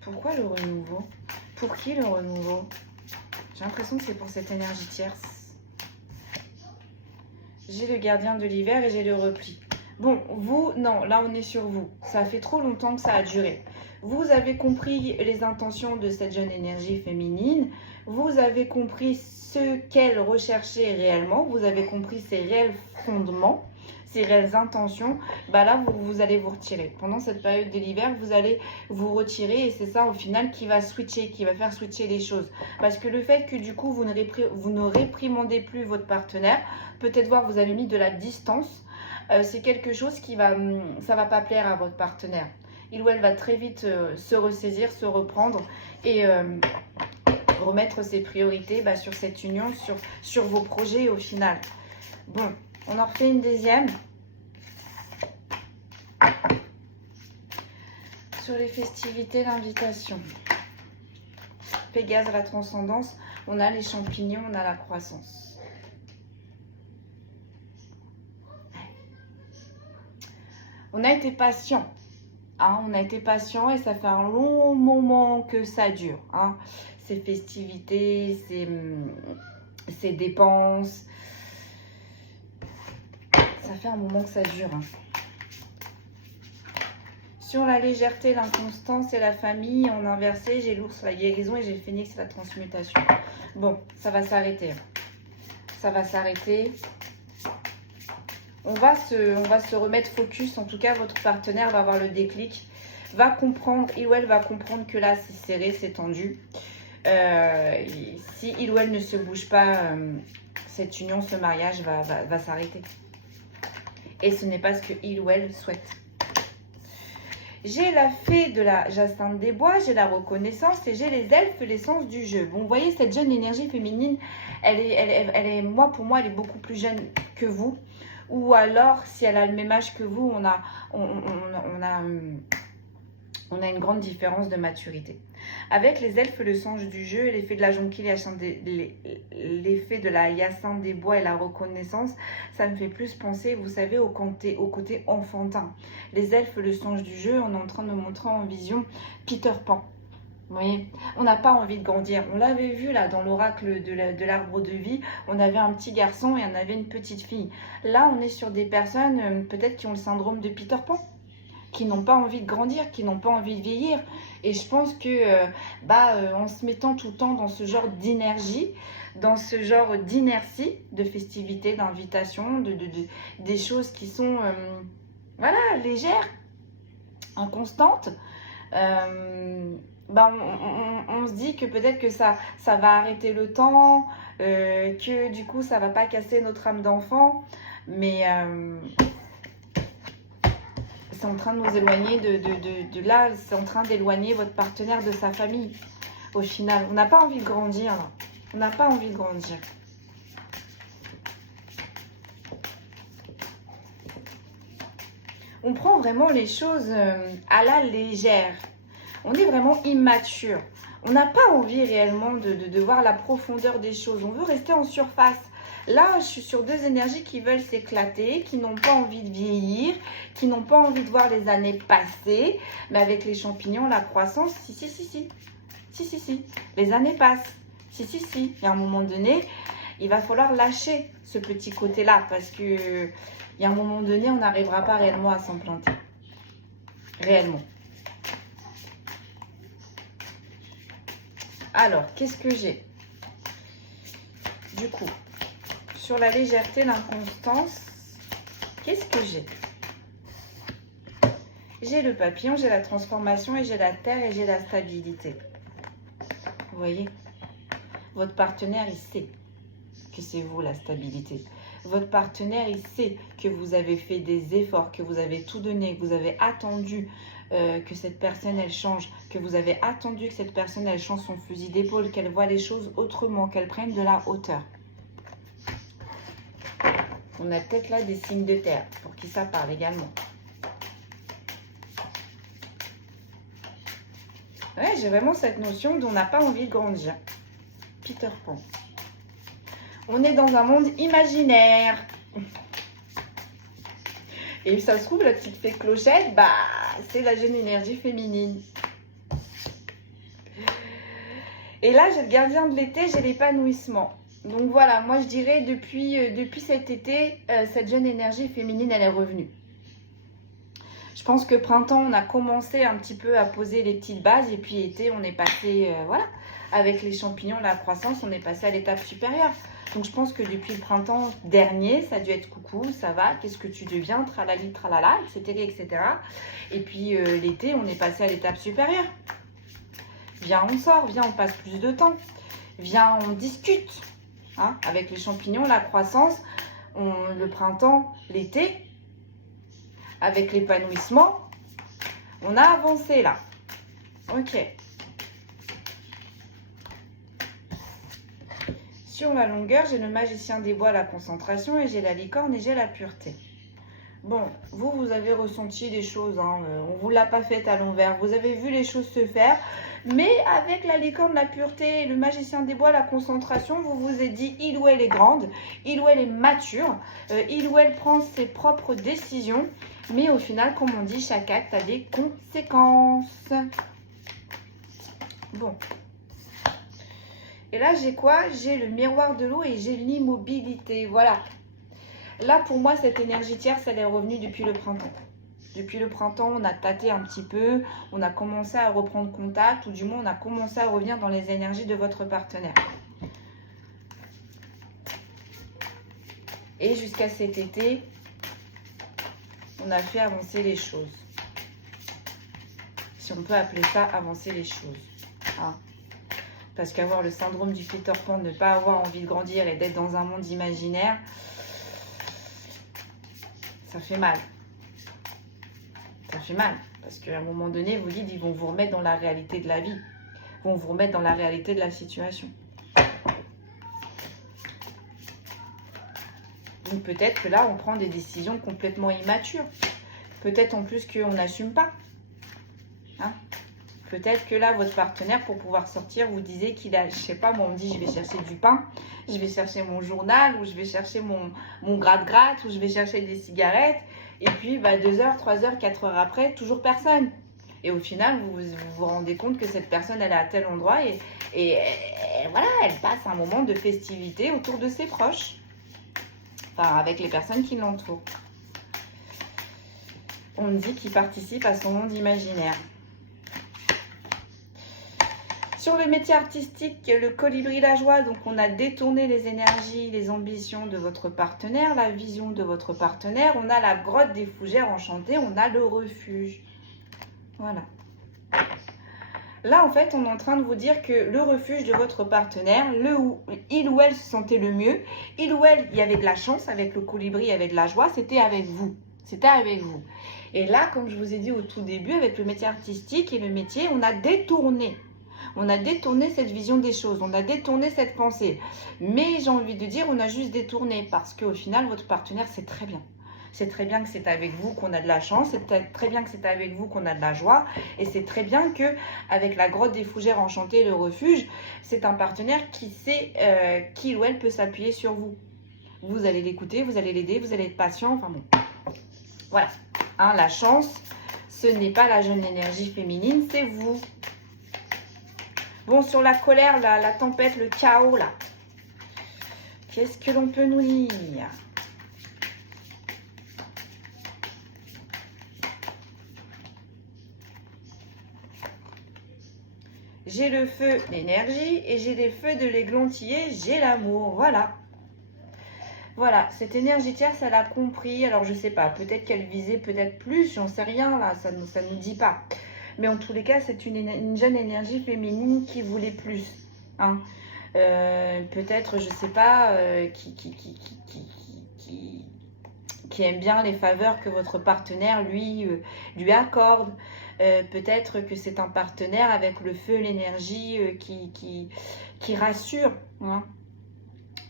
Pourquoi le renouveau? Pour qui le renouveau? J'ai l'impression que c'est pour cette énergie tierce. J'ai le gardien de l'hiver et j'ai le repli. Bon, vous, non, là on est sur vous. Ça fait trop longtemps que ça a duré. Vous avez compris les intentions de cette jeune énergie féminine. Vous avez compris ce qu'elle recherchait réellement. Vous avez compris ses réels fondements, ses réelles intentions. Bah là, vous allez vous retirer. Pendant cette période de l'hiver, vous allez vous retirer. Et c'est ça, au final, qui va switcher, qui va faire switcher les choses. Parce que le fait que, du coup, vous ne réprimandez plus votre partenaire, peut-être voir, vous avez mis de la distance. C'est quelque chose qui ça va pas plaire à votre partenaire. Il ou elle va très vite se ressaisir, se reprendre et remettre ses priorités sur cette union, sur vos projets au final. Bon, on en refait une deuxième. Sur les festivités, l'invitation. Pégase à la transcendance, on a les champignons, on a la croissance. On a été patient. Hein, on a été patient et ça fait un long moment que ça dure. Hein. Ces festivités, ces dépenses. Ça fait un moment que ça dure. Hein. Sur la légèreté, l'inconstance et la famille, en inversé, j'ai l'ours, la guérison et j'ai le phénix, la transmutation. Bon, ça va s'arrêter. Ça va s'arrêter. On va se remettre focus. En tout cas, votre partenaire va avoir le déclic, va comprendre, il ou elle va comprendre que là, c'est serré, c'est tendu. Si il ou elle ne se bouge pas, cette union, ce mariage va s'arrêter. Et ce n'est pas ce que il ou elle souhaite. J'ai la fée de la Jacinthe des Bois, j'ai la reconnaissance et j'ai les elfes, l'essence du jeu. Bon, vous voyez, cette jeune énergie féminine, pour moi, elle est beaucoup plus jeune que vous. Ou alors, si elle a le même âge que vous, on a une grande différence de maturité. Avec les elfes, le songe du jeu, l'effet de la jonquille, l'effet de la hyacinthe des bois et la reconnaissance, ça me fait plus penser, vous savez, au côté enfantin. Les elfes, le songe du jeu, on est en train de montrer en vision Peter Pan. Vous voyez, on n'a pas envie de grandir. On l'avait vu là dans l'oracle de l'arbre de vie. On avait un petit garçon et on avait une petite fille. Là, on est sur des personnes peut-être qui ont le syndrome de Peter Pan, qui n'ont pas envie de grandir, qui n'ont pas envie de vieillir. Et je pense que en se mettant tout le temps dans ce genre d'énergie, dans ce genre d'inertie, de festivité, d'invitation, des choses qui sont légères, inconstantes, on se dit que peut-être que ça va arrêter le temps, que du coup ça va pas casser notre âme d'enfant, mais c'est en train de nous éloigner de là, c'est en train d'éloigner votre partenaire de sa famille. Au final, on n'a pas envie de grandir là. On n'a pas envie de grandir. On prend vraiment les choses à la légère. On est vraiment immature. On n'a pas envie réellement de voir la profondeur des choses. On veut rester en surface. Là, je suis sur deux énergies qui veulent s'éclater, qui n'ont pas envie de vieillir, qui n'ont pas envie de voir les années passer. Mais avec les champignons, la croissance, si. Les années passent. Si. Il y a un moment donné, il va falloir lâcher ce petit côté-là parce que il y a un moment donné, on n'arrivera pas réellement à s'implanter. Réellement. Alors, qu'est-ce que j'ai? Du coup, sur la légèreté, l'inconstance, qu'est-ce que j'ai? J'ai le papillon, j'ai la transformation et j'ai la terre et j'ai la stabilité. Vous voyez? Votre partenaire, il sait que c'est vous la stabilité. Votre partenaire, il sait que vous avez fait des efforts, que vous avez tout donné, que vous avez attendu que cette personne, elle change, que vous avez attendu que cette personne, elle change son fusil d'épaule, qu'elle voit les choses autrement, qu'elle prenne de la hauteur. On a peut-être là des signes de terre, pour qui ça parle également. Ouais, j'ai vraiment cette notion dont on n'a pas envie de grandir. Peter Pan. On est dans un monde imaginaire. Et ça se trouve, la petite fée Clochette, bah, c'est la jeune énergie féminine. Et là, j'ai le gardien de l'été, j'ai l'épanouissement. Donc voilà, moi je dirais depuis cet été, cette jeune énergie féminine, elle est revenue. Je pense que printemps, on a commencé un petit peu à poser les petites bases. Et puis été, on est passé, voilà, avec les champignons, la croissance, on est passé à l'étape supérieure. Donc je pense que depuis le printemps dernier, ça a dû être coucou, ça va, qu'est-ce que tu deviens, tralali, tralala, etc. Et puis l'été, on est passé à l'étape supérieure. Viens, on sort, viens, on passe plus de temps. Viens, on discute. Hein, avec les champignons, la croissance, le printemps, l'été, avec l'épanouissement, on a avancé là. Ok. Sur la longueur, j'ai le magicien des bois, la concentration, et j'ai la licorne et j'ai la pureté. Bon, vous avez ressenti les choses, hein, on ne vous l'a pas fait à l'envers, vous avez vu les choses se faire, mais avec la licorne, la pureté, et le magicien des bois, la concentration, vous vous êtes dit, il ou elle est grande, il ou elle est mature, il ou elle prend ses propres décisions, mais au final, comme on dit, chaque acte a des conséquences. Bon. Et là, j'ai quoi? J'ai le miroir de l'eau et j'ai l'immobilité. Voilà. Là, pour moi, cette énergie tierce, elle est revenue depuis le printemps. Depuis le printemps, on a tâté un petit peu. On a commencé à reprendre contact. Ou du moins, on a commencé à revenir dans les énergies de votre partenaire. Et jusqu'à cet été, on a fait avancer les choses. Si on peut appeler ça avancer les choses. Hein. Parce qu'avoir le syndrome du Peter Pan, ne pas avoir envie de grandir et d'être dans un monde imaginaire, ça fait mal. Ça fait mal. Parce qu'à un moment donné, vous dites, ils vont vous remettre dans la réalité de la vie. Ils vont vous remettre dans la réalité de la situation. Donc peut-être que là, on prend des décisions complètement immatures. Peut-être en plus qu'on n'assume pas. Hein? Peut-être que là, votre partenaire, pour pouvoir sortir, vous disiez qu'il a, je sais pas, moi on me dit, je vais chercher du pain, je vais chercher mon journal, ou je vais chercher mon gratte-gratte, ou je vais chercher des cigarettes. Et puis, 2 heures, 3 heures, 4 heures après, toujours personne. Et au final, vous rendez compte que cette personne, elle est à tel endroit et voilà, elle passe un moment de festivité autour de ses proches. Enfin, avec les personnes qui l'entourent. On me dit qu'il participe à son monde imaginaire. Sur le métier artistique, le colibri la joie, donc on a détourné les énergies, les ambitions de votre partenaire, la vision de votre partenaire. On a la grotte des fougères enchantées, on a le refuge. Voilà. Là, en fait, on est en train de vous dire que le refuge de votre partenaire, il ou elle se sentait le mieux, il ou elle, il y avait de la chance avec le colibri, il y avait de la joie, c'était avec vous. C'était avec vous. Et là, comme je vous ai dit au tout début, avec le métier artistique et le métier, on a détourné. On a détourné cette vision des choses, on a détourné cette pensée. Mais j'ai envie de dire, on a juste détourné parce qu'au final, votre partenaire, c'est très bien. C'est très bien que c'est avec vous qu'on a de la chance. C'est très bien que c'est avec vous qu'on a de la joie. Et c'est très bien que avec la grotte des fougères enchantées, le refuge, c'est un partenaire qui sait qu'il ou elle peut s'appuyer sur vous. Vous allez l'écouter, vous allez l'aider, vous allez être patient. Enfin bon, voilà. Hein, la chance, ce n'est pas la jeune énergie féminine, c'est vous. Bon, sur la colère, la tempête, le chaos, là. Qu'est-ce que l'on peut nous dire? J'ai le feu, l'énergie, et j'ai les feux de l'églantier, j'ai l'amour. Voilà. Voilà, cette énergie tierce, elle a compris. Alors, je sais pas, peut-être qu'elle visait peut-être plus, j'en sais rien, là, ça ne nous dit pas. Mais en tous les cas, c'est une jeune énergie féminine qui voulait plus. Hein. Peut-être, je sais pas, qui aime bien les faveurs que votre partenaire lui accorde. Peut-être que c'est un partenaire avec le feu, l'énergie qui rassure. Hein.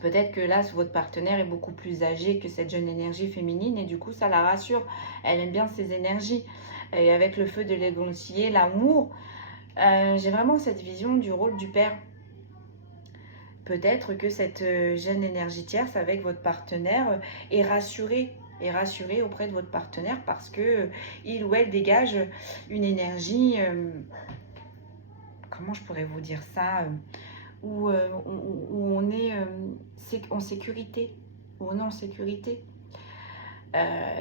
Peut-être que là, votre partenaire est beaucoup plus âgé que cette jeune énergie féminine et du coup, ça la rassure. Elle aime bien ces énergies. Et avec le feu de l'églantier, l'amour, j'ai vraiment cette vision du rôle du père. Peut-être que cette jeune énergie tierce avec votre partenaire est rassurée auprès de votre partenaire parce que il ou elle dégage une énergie, comment je pourrais vous dire ça, où on est en sécurité, où on est en sécurité.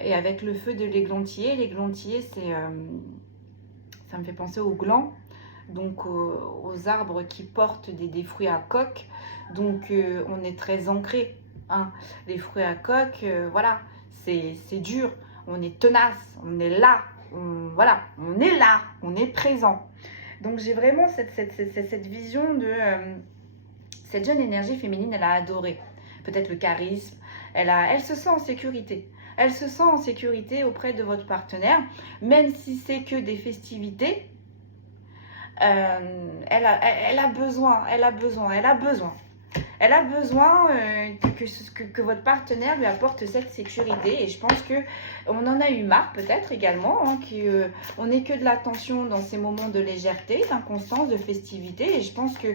Et avec le feu de l'églantier, c'est, ça me fait penser aux glands, donc aux arbres qui portent des fruits à coque. Donc on est très ancré. Hein. Les fruits à coque, voilà, c'est dur, on est tenace, on est là, voilà, on est là, on est présent. Donc j'ai vraiment cette vision de cette jeune énergie féminine, elle a adoré. Peut-être le charisme, elle se sent en sécurité. Elle se sent en sécurité auprès de votre partenaire, même si c'est que des festivités. Elle a besoin que votre partenaire lui apporte cette sécurité. Et je pense qu'on en a eu marre peut-être également, hein, qu'on n'ait que de l'attention dans ces moments de légèreté, d'inconstance, de festivité. Et je pense que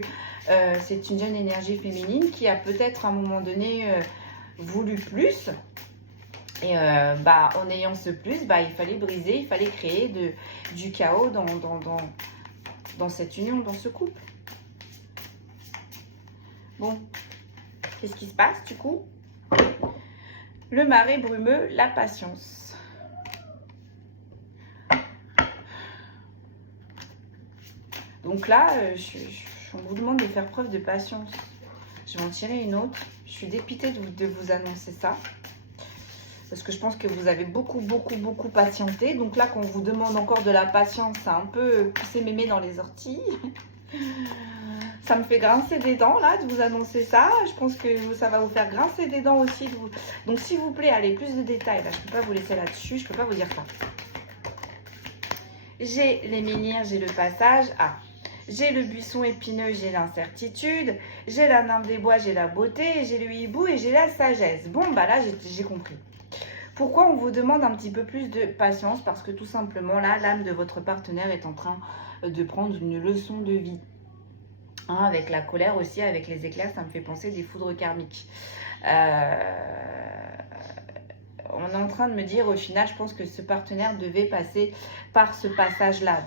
c'est une jeune énergie féminine qui a peut-être à un moment donné voulu plus. Et en ayant ce plus, il fallait briser, il fallait créer du chaos dans cette union, dans ce couple. Bon, qu'est-ce qui se passe du coup? Le marais brumeux, la patience. Donc là, on vous demande de faire preuve de patience. Je vais en tirer une autre. Je suis dépitée de vous annoncer ça. Parce que je pense que vous avez beaucoup patienté. Donc là, quand on vous demande encore de la patience, ça a un peu poussé mémé dans les orties. Ça me fait grincer des dents, là, de vous annoncer ça. Je pense que ça va vous faire grincer des dents aussi. Donc, s'il vous plaît, allez, plus de détails. Là, je ne peux pas vous laisser là-dessus. Je ne peux pas vous dire ça. J'ai les menhirs, j'ai le passage. Ah, j'ai le buisson épineux, j'ai l'incertitude. J'ai la nymphe des bois, j'ai la beauté. J'ai le hibou et j'ai la sagesse. Bon, bah là, j'ai compris. Pourquoi on vous demande un petit peu plus de patience? Parce que tout simplement, là, l'âme de votre partenaire est en train de prendre une leçon de vie. Hein, avec la colère aussi, avec les éclairs, ça me fait penser des foudres karmiques. On est en train de me dire, au final, je pense que ce partenaire devait passer par ce passage-là.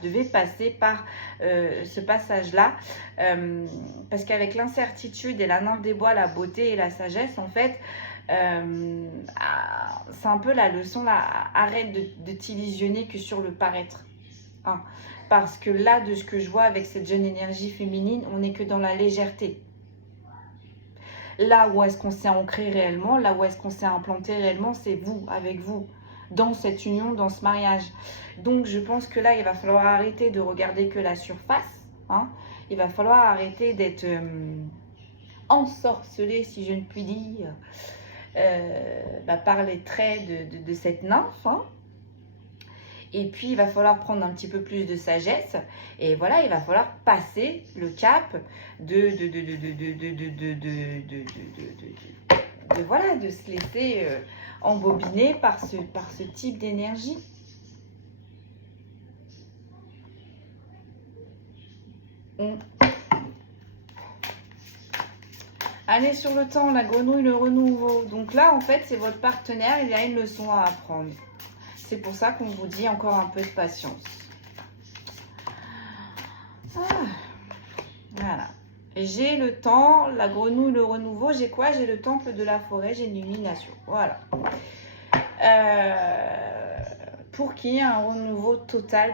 Parce qu'avec l'incertitude et la nymphe des bois, la beauté et la sagesse, en fait, c'est un peu la leçon là, arrête de t'illusionner que sur le paraître. Hein. Parce que là, de ce que je vois avec cette jeune énergie féminine, on n'est que dans la légèreté. Là où est-ce qu'on s'est ancré réellement, là où est-ce qu'on s'est implanté réellement, c'est vous, avec vous, dans cette union, dans ce mariage. Donc je pense que là, il va falloir arrêter de regarder que la surface. Hein. Il va falloir arrêter d'être ensorcelé, si je ne puis dire, par les traits de cette nymphe. Hein. Et puis, il va falloir prendre un petit peu plus de sagesse. Et voilà, il va falloir passer le cap de voilà, de se laisser embobiner par ce type d'énergie. Allez sur le temps, la grenouille, le renouveau. Donc là, en fait, c'est votre partenaire, il a une leçon à apprendre. C'est pour ça qu'on vous dit encore un peu de patience. Voilà. J'ai le temps, la grenouille, le renouveau. J'ai quoi? J'ai le temple de la forêt, j'ai l'illumination. Voilà. Pour qu'il y ait un renouveau total,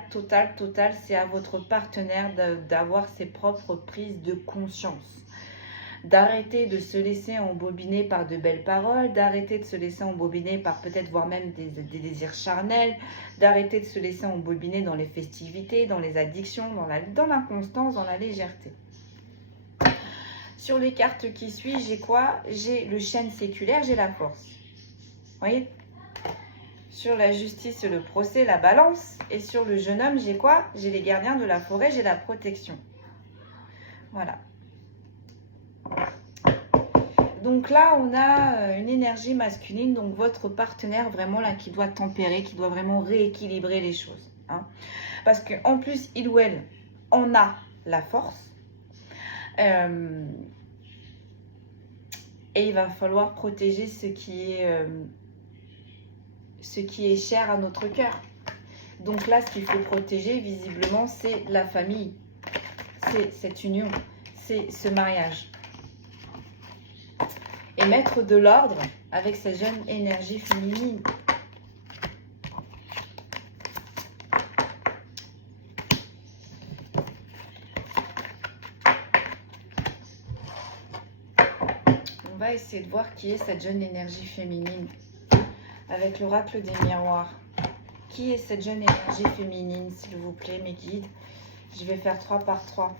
c'est à votre partenaire d'avoir ses propres prises de conscience. D'arrêter de se laisser embobiner par de belles paroles, d'arrêter de se laisser embobiner par peut-être voire même des désirs charnels, d'arrêter de se laisser embobiner dans les festivités, dans les addictions, dans l'inconstance, dans la légèreté. Sur les cartes qui suivent, j'ai quoi? J'ai le chêne séculaire, j'ai la force. Vous voyez? Sur la justice et le procès, la balance. Et sur le jeune homme, j'ai quoi? J'ai les gardiens de la forêt, j'ai la protection. Voilà. Donc là, on a une énergie masculine, donc votre partenaire vraiment là qui doit tempérer, qui doit vraiment rééquilibrer les choses. Hein. Parce qu'en plus, il ou elle en a la force. Et il va falloir protéger ce qui est cher à notre cœur. Donc là, ce qu'il faut protéger, visiblement, c'est la famille. C'est cette union, c'est ce mariage. Et mettre de l'ordre avec sa jeune énergie féminine. On va essayer de voir qui est cette jeune énergie féminine avec l'oracle des miroirs. Qui est cette jeune énergie féminine, s'il vous plaît, mes guides? Je vais faire 3 par 3.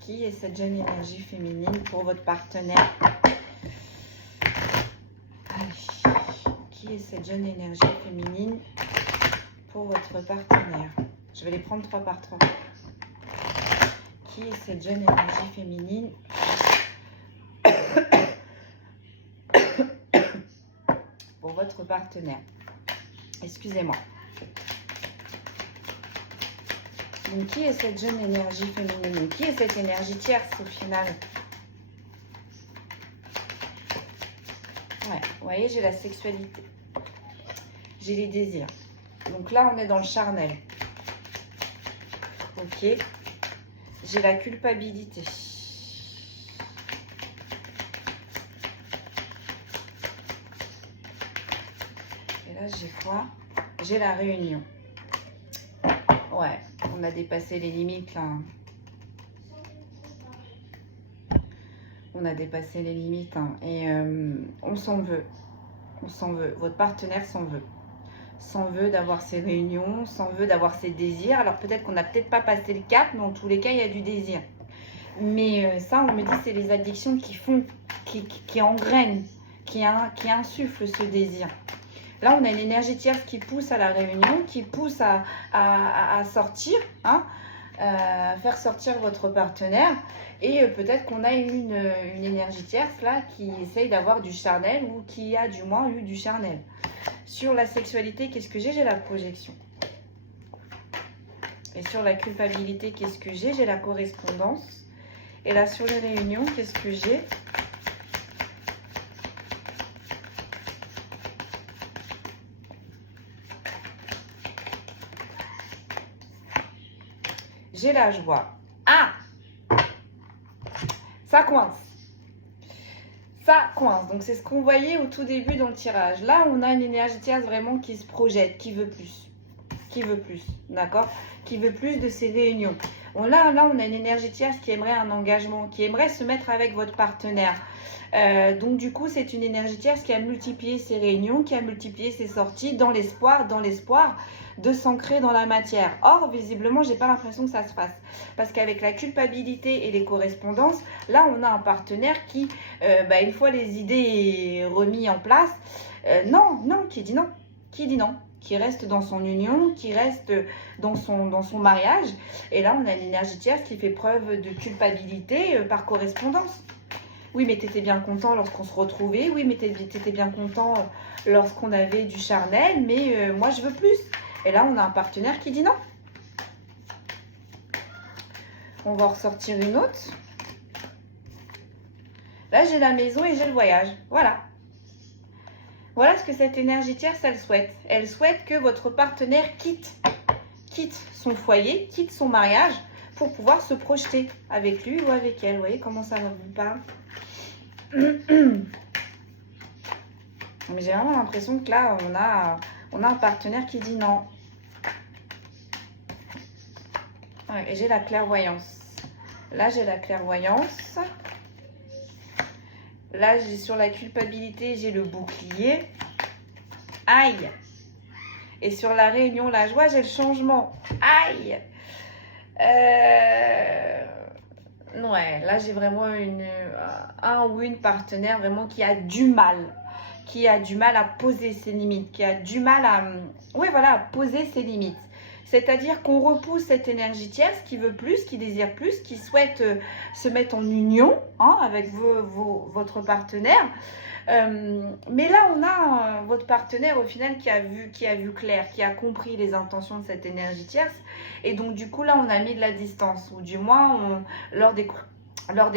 Qui est cette jeune énergie féminine pour votre partenaire? Allez. Qui est cette jeune énergie féminine pour votre partenaire? Je vais les prendre 3 par 3. Qui est cette jeune énergie féminine pour votre partenaire? Excusez-moi. Donc, qui est cette jeune énergie féminine? Qui est cette énergie tierce au final? Ouais, vous voyez, j'ai la sexualité. J'ai les désirs. Donc là, on est dans le charnel. Ok. J'ai la culpabilité. Et là, j'ai quoi? J'ai la réunion. Ouais, on a dépassé les limites là. On a dépassé les limites hein. Et on s'en veut. On s'en veut. Votre partenaire s'en veut. S'en veut d'avoir ses réunions, s'en veut d'avoir ses désirs. Alors peut-être qu'on n'a peut-être pas passé le cap, mais en tous les cas, il y a du désir. Mais ça, on me dit, c'est les addictions qui font, qui engrainent, qui insufflent ce désir. Là, on a une énergie tierce qui pousse à la réunion, qui pousse à sortir, hein, faire sortir votre partenaire. Et peut-être qu'on a une énergie tierce là qui essaye d'avoir du charnel ou qui a du moins eu du charnel. Sur la sexualité, qu'est-ce que j'ai? J'ai la projection. Et sur la culpabilité, qu'est-ce que j'ai? J'ai la correspondance. Et là, sur les réunions, qu'est-ce que j'ai? J'ai la joie. Ah! Ça coince. Ça coince. Donc, c'est ce qu'on voyait au tout début dans le tirage. Là, on a une énergie tierce vraiment qui se projette, qui veut plus. Qui veut plus, d'accord? Qui veut plus de ces réunions. Bon, là, on a une énergie tierce qui aimerait un engagement, qui aimerait se mettre avec votre partenaire. Donc, du coup, c'est une énergie tierce qui a multiplié ses réunions, qui a multiplié ses sorties dans l'espoir de s'ancrer dans la matière. Or, visiblement, j'ai pas l'impression que ça se fasse. Parce qu'avec la culpabilité et les correspondances, là, on a un partenaire qui, une fois les idées remises en place, qui dit non. Qui dit non. Qui reste dans son union, qui reste dans son mariage. Et là, on a une énergie tierce qui fait preuve de culpabilité par correspondance. Oui, mais tu étais bien content lorsqu'on se retrouvait. Oui, mais tu étais bien content lorsqu'on avait du charnel. Mais moi, je veux plus. Et là, on a un partenaire qui dit non. On va en ressortir une autre. Là, j'ai la maison et j'ai le voyage. Voilà. Voilà ce que cette énergie tierce, elle souhaite. Elle souhaite que votre partenaire quitte son foyer, quitte son mariage pour pouvoir se projeter avec lui ou avec elle. Vous voyez comment ça vous parle? Mais j'ai vraiment l'impression que là, on a un partenaire qui dit non. Ouais, et j'ai la clairvoyance. Là, j'ai la clairvoyance. Là, j'ai sur la culpabilité, j'ai le bouclier. Aïe! Et sur la réunion, la joie, j'ai le changement. Aïe! Ouais, là, j'ai vraiment un ou une partenaire vraiment qui a du mal. Qui a du mal à poser ses limites. Qui a du mal à, oui, voilà, à poser ses limites. C'est-à-dire qu'on repousse cette énergie tierce qui veut plus, qui désire plus, qui souhaite se mettre en union avec votre partenaire. Mais là, on a votre partenaire au final qui a vu clair, qui a compris les intentions de cette énergie tierce. Et donc, du coup, là, on a mis de la distance. Ou du moins, lors des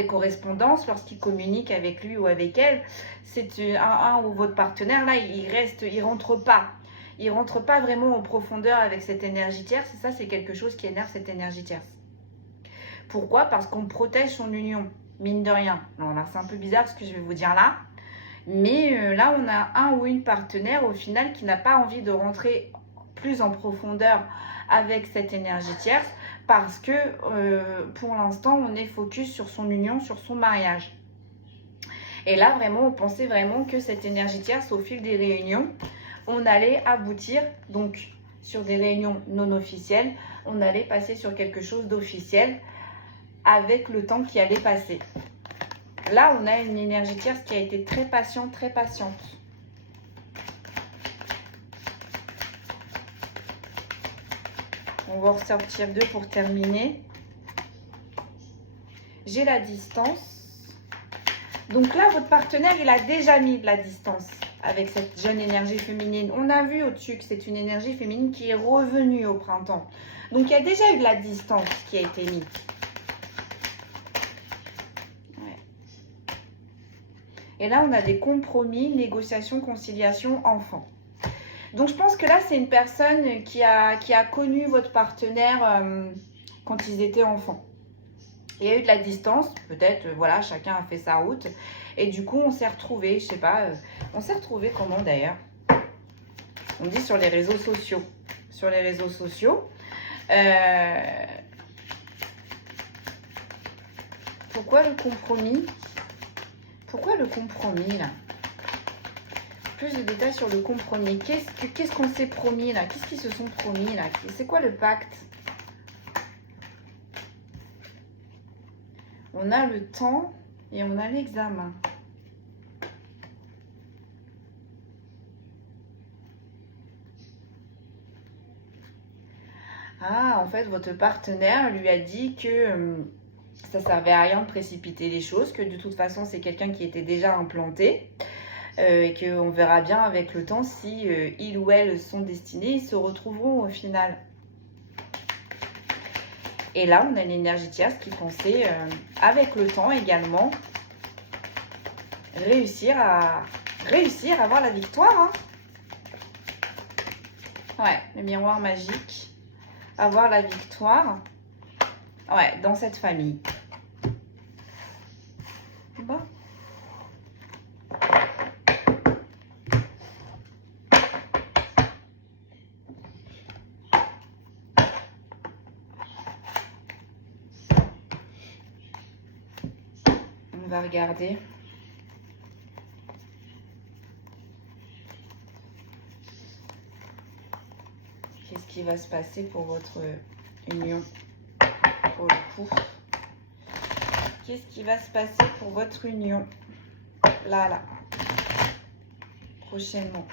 correspondances, lorsqu'il communique avec lui ou avec elle, c'est un ou votre partenaire, là, il rentre pas. Il ne rentre pas vraiment en profondeur avec cette énergie tierce. Et ça, c'est quelque chose qui énerve cette énergie tierce. Pourquoi? Parce qu'on protège son union, mine de rien. Voilà, c'est un peu bizarre ce que je vais vous dire là. Mais là, on a un ou une partenaire au final qui n'a pas envie de rentrer plus en profondeur avec cette énergie tierce parce que pour l'instant, on est focus sur son union, sur son mariage. Et là, vraiment, on pensait vraiment que cette énergie tierce, au fil des réunions, on allait aboutir, donc sur des réunions non officielles, on allait passer sur quelque chose d'officiel avec le temps qui allait passer. Là, on a une énergie tierce qui a été très patiente, très patiente. On va en ressortir deux pour terminer. J'ai la distance. Donc là, votre partenaire, il a déjà mis de la distance avec cette jeune énergie féminine. On a vu au-dessus que c'est une énergie féminine qui est revenue au printemps. Donc, il y a déjà eu de la distance qui a été mise. Ouais. Et là, on a des compromis, négociations, conciliation, enfants. Donc, je pense que là, c'est une personne qui a connu votre partenaire quand ils étaient enfants. Il y a eu de la distance, peut-être, voilà, chacun a fait sa route. Et du coup, on s'est retrouvés, je sais pas, on s'est retrouvés comment d'ailleurs? On dit sur les réseaux sociaux. Sur les réseaux sociaux. Pourquoi le compromis? Pourquoi le compromis, là? Plus de détails sur le compromis. Qu'est-ce qu'on s'est promis, là? Qu'est-ce qu'ils se sont promis, là? C'est quoi le pacte? On a le temps et on a l'examen. Ah, en fait, votre partenaire lui a dit que ça ne servait à rien de précipiter les choses, que de toute façon, c'est quelqu'un qui était déjà implanté et qu'on verra bien avec le temps si il ou elle sont destinés, ils se retrouveront au final. Et là, on a une énergie tierce qui pensait, avec le temps également, réussir à avoir la victoire. Ouais, le miroir magique. Avoir la victoire. Ouais, dans cette famille. Bon. On va regarder. Qu'est-ce qui va se passer pour votre union, pour le coup? Qu'est-ce qui va se passer pour votre union? Là. Prochainement,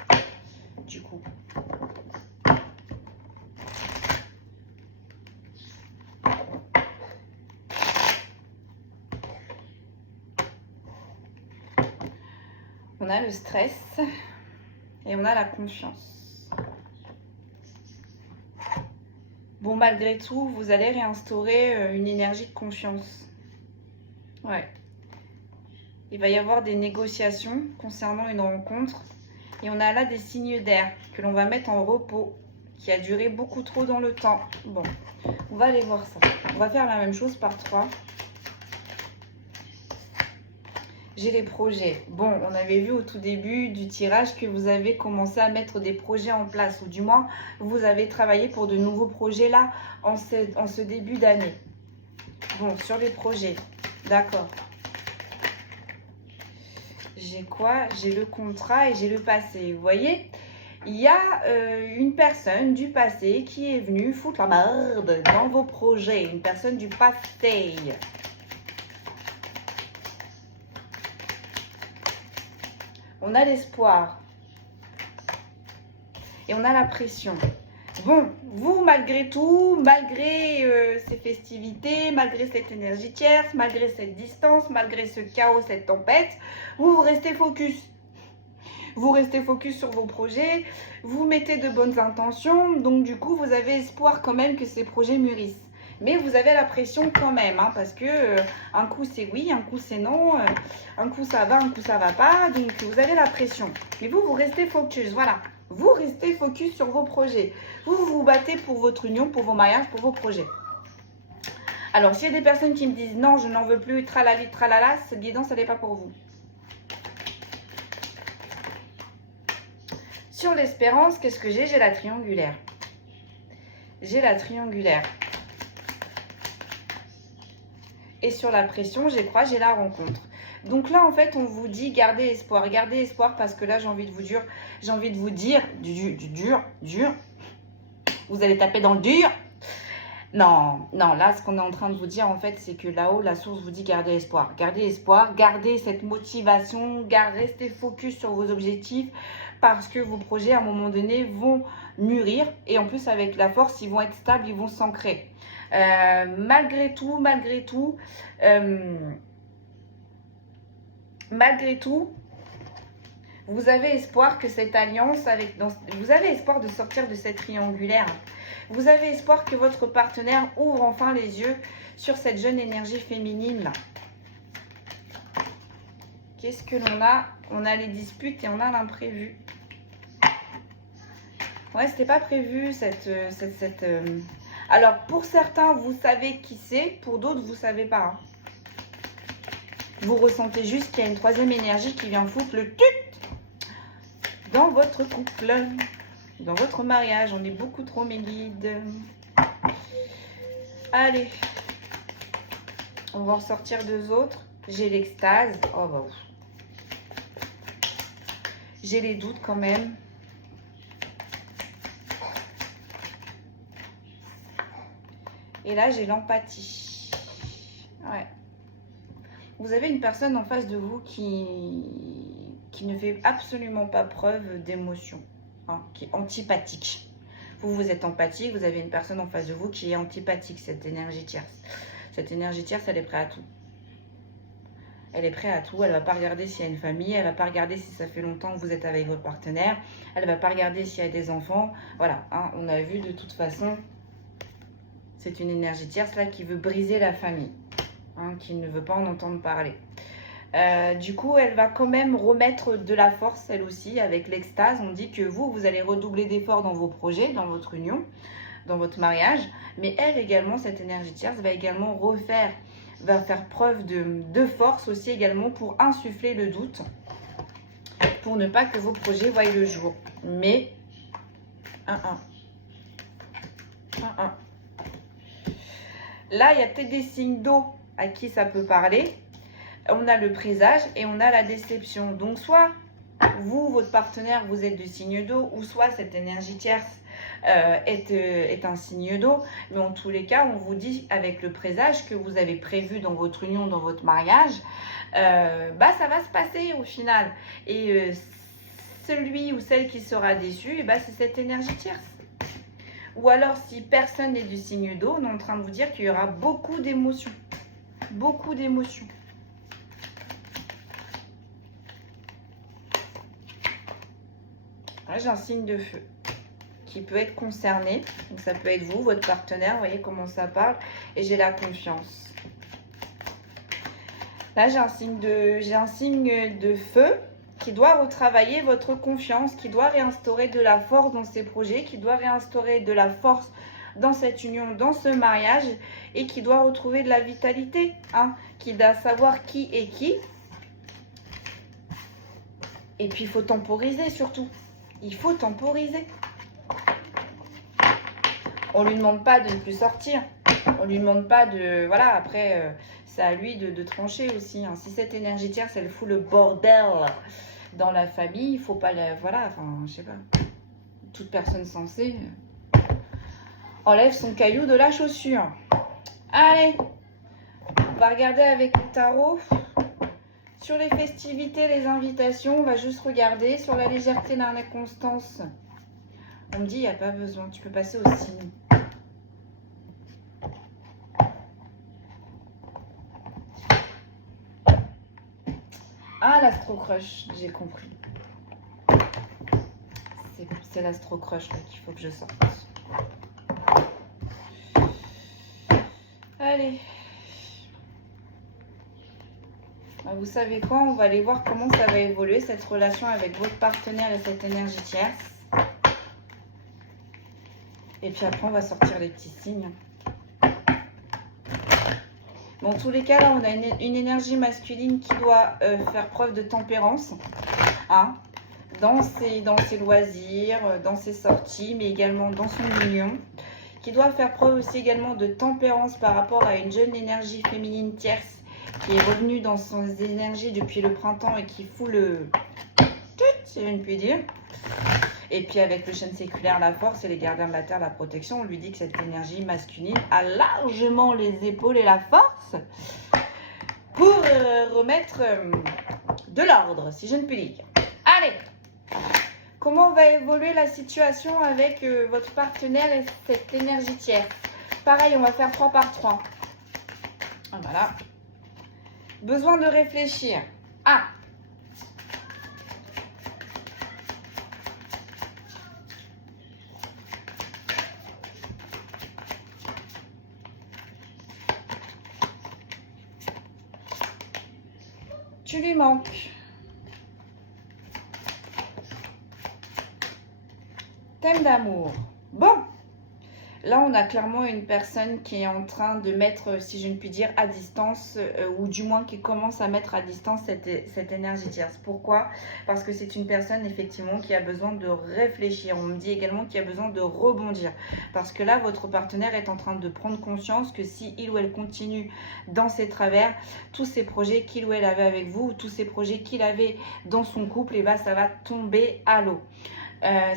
du coup. On a le stress et on a la confiance. Bon, malgré tout, vous allez réinstaurer une énergie de confiance. Ouais. Il va y avoir des négociations concernant une rencontre. Et on a là des signes d'air que l'on va mettre en repos, qui a duré beaucoup trop dans le temps. Bon, on va aller voir ça. On va faire la même chose par 3. J'ai les projets. Bon, on avait vu au tout début du tirage que vous avez commencé à mettre des projets en place, ou du moins, vous avez travaillé pour de nouveaux projets là, en ce début d'année. Bon, sur les projets, d'accord. J'ai quoi? J'ai le contrat et j'ai le passé. Vous voyez, il y a une personne du passé qui est venue foutre la merde dans vos projets. Une personne du passé. On a l'espoir. Et on a la pression. Bon, vous, malgré tout, malgré ces festivités, malgré cette énergie tierce, malgré cette distance, malgré ce chaos, cette tempête, vous restez focus. Vous restez focus sur vos projets, vous mettez de bonnes intentions, donc du coup, vous avez espoir quand même que ces projets mûrissent. Mais vous avez la pression quand même, hein, parce que un coup c'est oui, un coup c'est non, un coup ça va, un coup ça va pas, donc vous avez la pression. Mais vous, vous restez focus, voilà. Vous restez focus sur vos projets. Vous vous battez pour votre union, pour vos mariages, pour vos projets. Alors, s'il y a des personnes qui me disent non, je n'en veux plus, tralali, tralala, cette guidance, elle n'est pas pour vous. Sur l'espérance, qu'est-ce que j'ai? J'ai la triangulaire. J'ai la triangulaire. Et sur la pression, j'ai quoi? J'ai la rencontre. Donc là, en fait, on vous dit gardez espoir parce que là, j'ai envie de vous dire du dur. Vous allez taper dans le dur. Non, là, ce qu'on est en train de vous dire, en fait, c'est que là-haut, la source vous dit gardez espoir, gardez cette motivation, restez focus sur vos objectifs parce que vos projets, à un moment donné, vont mûrir et en plus, avec la force, ils vont être stables, ils vont s'ancrer. Malgré tout, vous avez espoir que cette alliance, vous avez espoir de sortir de cette triangulaire. Vous avez espoir que votre partenaire ouvre enfin les yeux sur cette jeune énergie féminine là. Qu'est-ce que l'on a? On a les disputes et on a l'imprévu. Ouais, c'était pas prévu Alors, pour certains, vous savez qui c'est. Pour d'autres, vous savez pas. Hein. Vous ressentez juste qu'il y a une troisième énergie qui vient foutre le tut dans votre couple, dans votre mariage. On est beaucoup trop mes guides. Allez. On va en sortir deux autres. J'ai l'extase. Oh, bah oui. J'ai les doutes quand même. Et là, j'ai l'empathie. Ouais. Vous avez une personne en face de vous qui ne fait absolument pas preuve d'émotion, hein, qui est antipathique. Vous êtes empathique, vous avez une personne en face de vous qui est antipathique, cette énergie tierce. Cette énergie tierce, elle est prête à tout. Elle est prête à tout, elle ne va pas regarder s'il y a une famille, elle ne va pas regarder si ça fait longtemps que vous êtes avec votre partenaire, elle ne va pas regarder s'il y a des enfants. Voilà, hein, on a vu de toute façon, c'est une énergie tierce là qui veut briser la famille. Hein, qui ne veut pas en entendre parler. Du coup, elle va quand même remettre de la force, elle aussi, avec l'extase. On dit que vous allez redoubler d'efforts dans vos projets, dans votre union, dans votre mariage. Mais elle également, cette énergie tierce, va également va faire preuve de force aussi également pour insuffler le doute, pour ne pas que vos projets voient le jour. Mais, 1-1. Là, il y a peut-être des signes d'eau à qui ça peut parler. On a le présage et on a la déception. Donc, soit vous, votre partenaire, vous êtes du signe d'eau, ou soit cette énergie tierce est un signe d'eau. Mais en tous les cas, on vous dit avec le présage que vous avez prévu dans votre union, dans votre mariage, ça va se passer au final. Et celui ou celle qui sera déçu, c'est cette énergie tierce. Ou alors, si personne n'est du signe d'eau, on est en train de vous dire qu'il y aura beaucoup d'émotions. Beaucoup d'émotions. Là, j'ai un signe de feu qui peut être concerné. Donc, ça peut être vous, votre partenaire. Vous voyez comment ça parle. Et j'ai la confiance. Là, j'ai un signe de feu qui doit retravailler votre confiance, qui doit réinstaurer de la force dans ses projets, qui doit réinstaurer de la force dans cette union, dans ce mariage, et qui doit retrouver de la vitalité, hein, qui doit savoir qui est qui. Et puis, il faut temporiser surtout. Il faut temporiser. On ne lui demande pas de ne plus sortir. On ne lui demande pas de... Voilà, après, c'est à lui de trancher aussi. Hein. Si cette énergie tierce, elle fout le bordel dans la famille, il ne faut pas la... Voilà, enfin, je sais pas. Toute personne sensée enlève son caillou de la chaussure. Allez, on va regarder avec le tarot. Sur les festivités, les invitations, on va juste regarder. Sur la légèreté, l'inconstance, on me dit, il n'y a pas besoin. Tu peux passer au signe. Ah, l'astro-crush, j'ai compris. C'est l'astro-crush qu'il faut que je sorte. Allez. Vous savez quoi? On va aller voir comment ça va évoluer, cette relation avec votre partenaire et cette énergie tierce. Et puis après, on va sortir les petits signes. Dans tous les cas, là, on a une énergie masculine qui doit faire preuve de tempérance, hein, dans ses loisirs, dans ses sorties, mais également dans son union, qui doit faire preuve aussi également de tempérance par rapport à une jeune énergie féminine tierce qui est revenue dans ses énergies depuis le printemps et qui fout le... si je ne puis dire. Et puis avec le chêne séculaire, la force et les gardiens de la terre, la protection, on lui dit que cette énergie masculine a largement les épaules et la force pour remettre de l'ordre, si je ne puis dire. Allez, comment va évoluer la situation avec votre partenaire et cette énergie tierce? Pareil, on va faire 3 par 3. Voilà. Besoin de réfléchir. Ah! Tu lui manques. Thème d'amour. Bon. Là, on a clairement une personne qui est en train de mettre, si je ne puis dire, à distance, ou du moins qui commence à mettre à distance cette énergie tierce. Pourquoi? Parce que c'est une personne, effectivement, qui a besoin de réfléchir. On me dit également qu'il a besoin de rebondir. Parce que là, votre partenaire est en train de prendre conscience que si il ou elle continue dans ses travers, tous ces projets qu'il ou elle avait avec vous, tous ces projets qu'il avait dans son couple, et ben, ça va tomber à l'eau.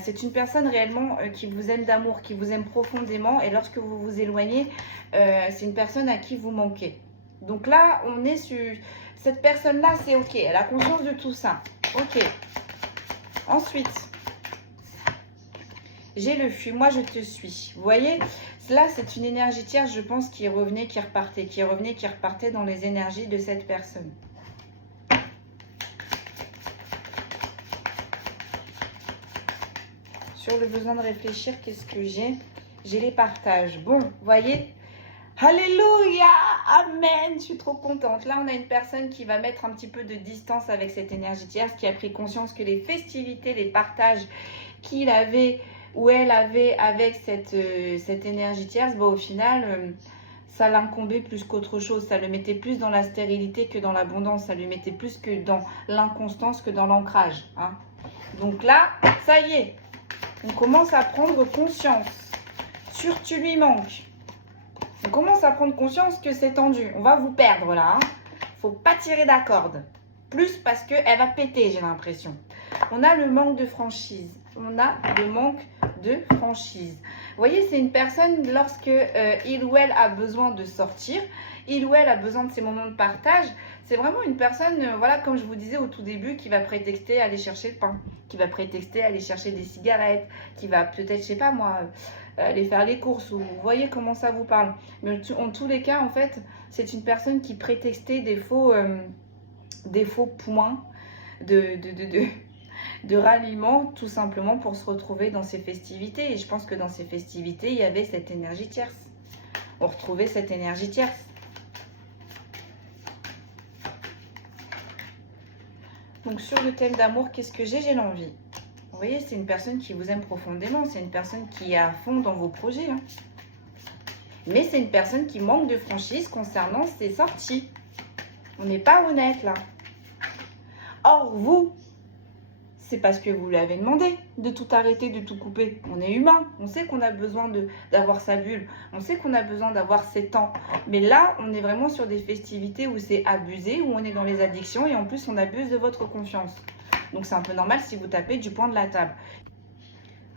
C'est une personne réellement qui vous aime d'amour, qui vous aime profondément, et lorsque vous vous éloignez, c'est une personne à qui vous manquez. Donc là, on est sur... Cette personne-là, c'est ok, elle a conscience de tout ça. Ok. Ensuite, j'ai le fuis-moi, je te suis. Vous voyez, là, c'est une énergie tierce, je pense, qui revenait, qui repartait dans les énergies de cette personne. Sur le besoin de réfléchir, qu'est-ce que j'ai? J'ai les partages. Bon, vous voyez? Alléluia! Amen! Je suis trop contente. Là, on a une personne qui va mettre un petit peu de distance avec cette énergie tierce, qui a pris conscience que les festivités, les partages qu'il avait ou elle avait avec cette énergie tierce, bah, au final, ça l'incombait plus qu'autre chose. Ça le mettait plus dans la stérilité que dans l'abondance. Ça lui mettait plus que dans l'inconstance que dans l'ancrage. Hein. Donc là, ça y est. On commence à prendre conscience. Sur tu lui manques. On commence à prendre conscience que c'est tendu. On va vous perdre là. Hein. Faut pas tirer la corde. Plus parce qu'elle va péter, j'ai l'impression. On a le manque de franchise. On a le manque de franchise. Vous voyez, c'est une personne, lorsque il ou elle a besoin de sortir, il ou elle a besoin de ces moments de partage, c'est vraiment une personne, voilà, comme je vous disais au tout début, qui va prétexter aller chercher le pain, qui va prétexter aller chercher des cigarettes, qui va peut-être, je sais pas moi, aller faire les courses. Vous voyez comment ça vous parle. Mais en tous les cas, en fait, c'est une personne qui prétextait des faux points de ralliement, tout simplement pour se retrouver dans ces festivités. Et je pense que dans ces festivités, il y avait cette énergie tierce. On retrouvait cette énergie tierce. Donc sur le thème d'amour, qu'est-ce que j'ai? J'ai l'envie. Vous voyez, c'est une personne qui vous aime profondément. C'est une personne qui est à fond dans vos projets. Hein. Mais c'est une personne qui manque de franchise concernant ses sorties. On n'est pas honnête là. Or, vous, c'est parce que vous lui avez demandé de tout arrêter, de tout couper. On est humain, on sait qu'on a besoin d'avoir sa bulle, on sait qu'on a besoin d'avoir ses temps. Mais là, on est vraiment sur des festivités où c'est abusé, où on est dans les addictions et en plus, on abuse de votre confiance. Donc, c'est un peu normal si vous tapez du poing de la table.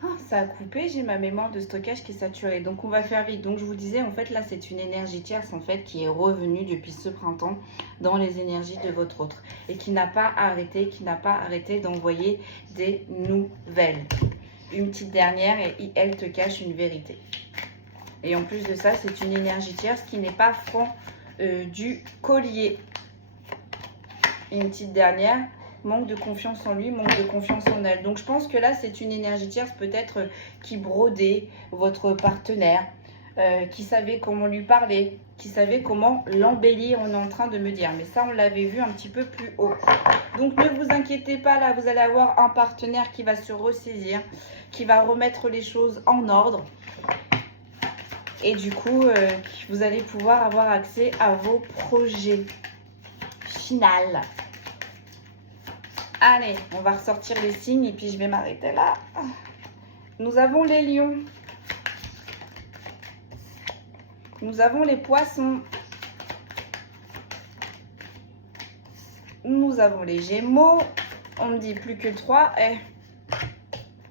Ah, ça a coupé, j'ai ma mémoire de stockage qui est saturée. Donc, on va faire vite. Donc, je vous disais, en fait, là, c'est une énergie tierce, en fait, qui est revenue depuis ce printemps dans les énergies de votre autre. Et qui n'a pas arrêté d'envoyer des nouvelles. Une petite dernière et elle te cache une vérité. Et en plus de ça, c'est une énergie tierce qui n'est pas franc du collier. Et une petite dernière. Manque de confiance en lui, manque de confiance en elle. Donc je pense que là, c'est une énergie tierce peut-être qui brodait votre partenaire, qui savait comment lui parler, qui savait comment l'embellir, on est en train de me dire. Mais ça, on l'avait vu un petit peu plus haut. Donc ne vous inquiétez pas, là, vous allez avoir un partenaire qui va se ressaisir, qui va remettre les choses en ordre. Et du coup, vous allez pouvoir avoir accès à vos projets. Final. Allez, on va ressortir les signes et puis je vais m'arrêter là. Nous avons les lions. Nous avons les poissons. Nous avons les gémeaux. On me dit plus que 3.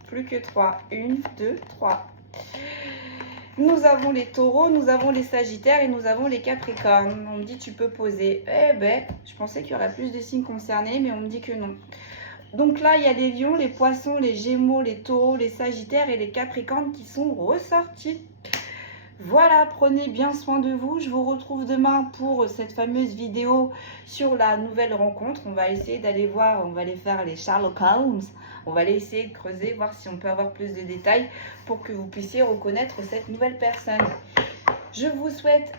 Plus que 3. 1, 2, 3. Nous avons les taureaux, nous avons les sagittaires et nous avons les capricornes. On me dit tu peux poser. Eh ben, je pensais qu'il y aurait plus de signes concernés, mais on me dit que non. Donc là, il y a les lions, les poissons, les gémeaux, les taureaux, les sagittaires et les capricornes qui sont ressortis. Voilà, prenez bien soin de vous. Je vous retrouve demain pour cette fameuse vidéo sur la nouvelle rencontre. On va essayer d'aller voir, on va aller faire les Sherlock Holmes. On va aller essayer de creuser, voir si on peut avoir plus de détails pour que vous puissiez reconnaître cette nouvelle personne. Je vous souhaite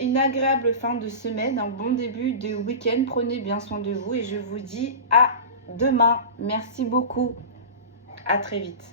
une agréable fin de semaine, un bon début de week-end. Prenez bien soin de vous et je vous dis à demain. Merci beaucoup. À très vite.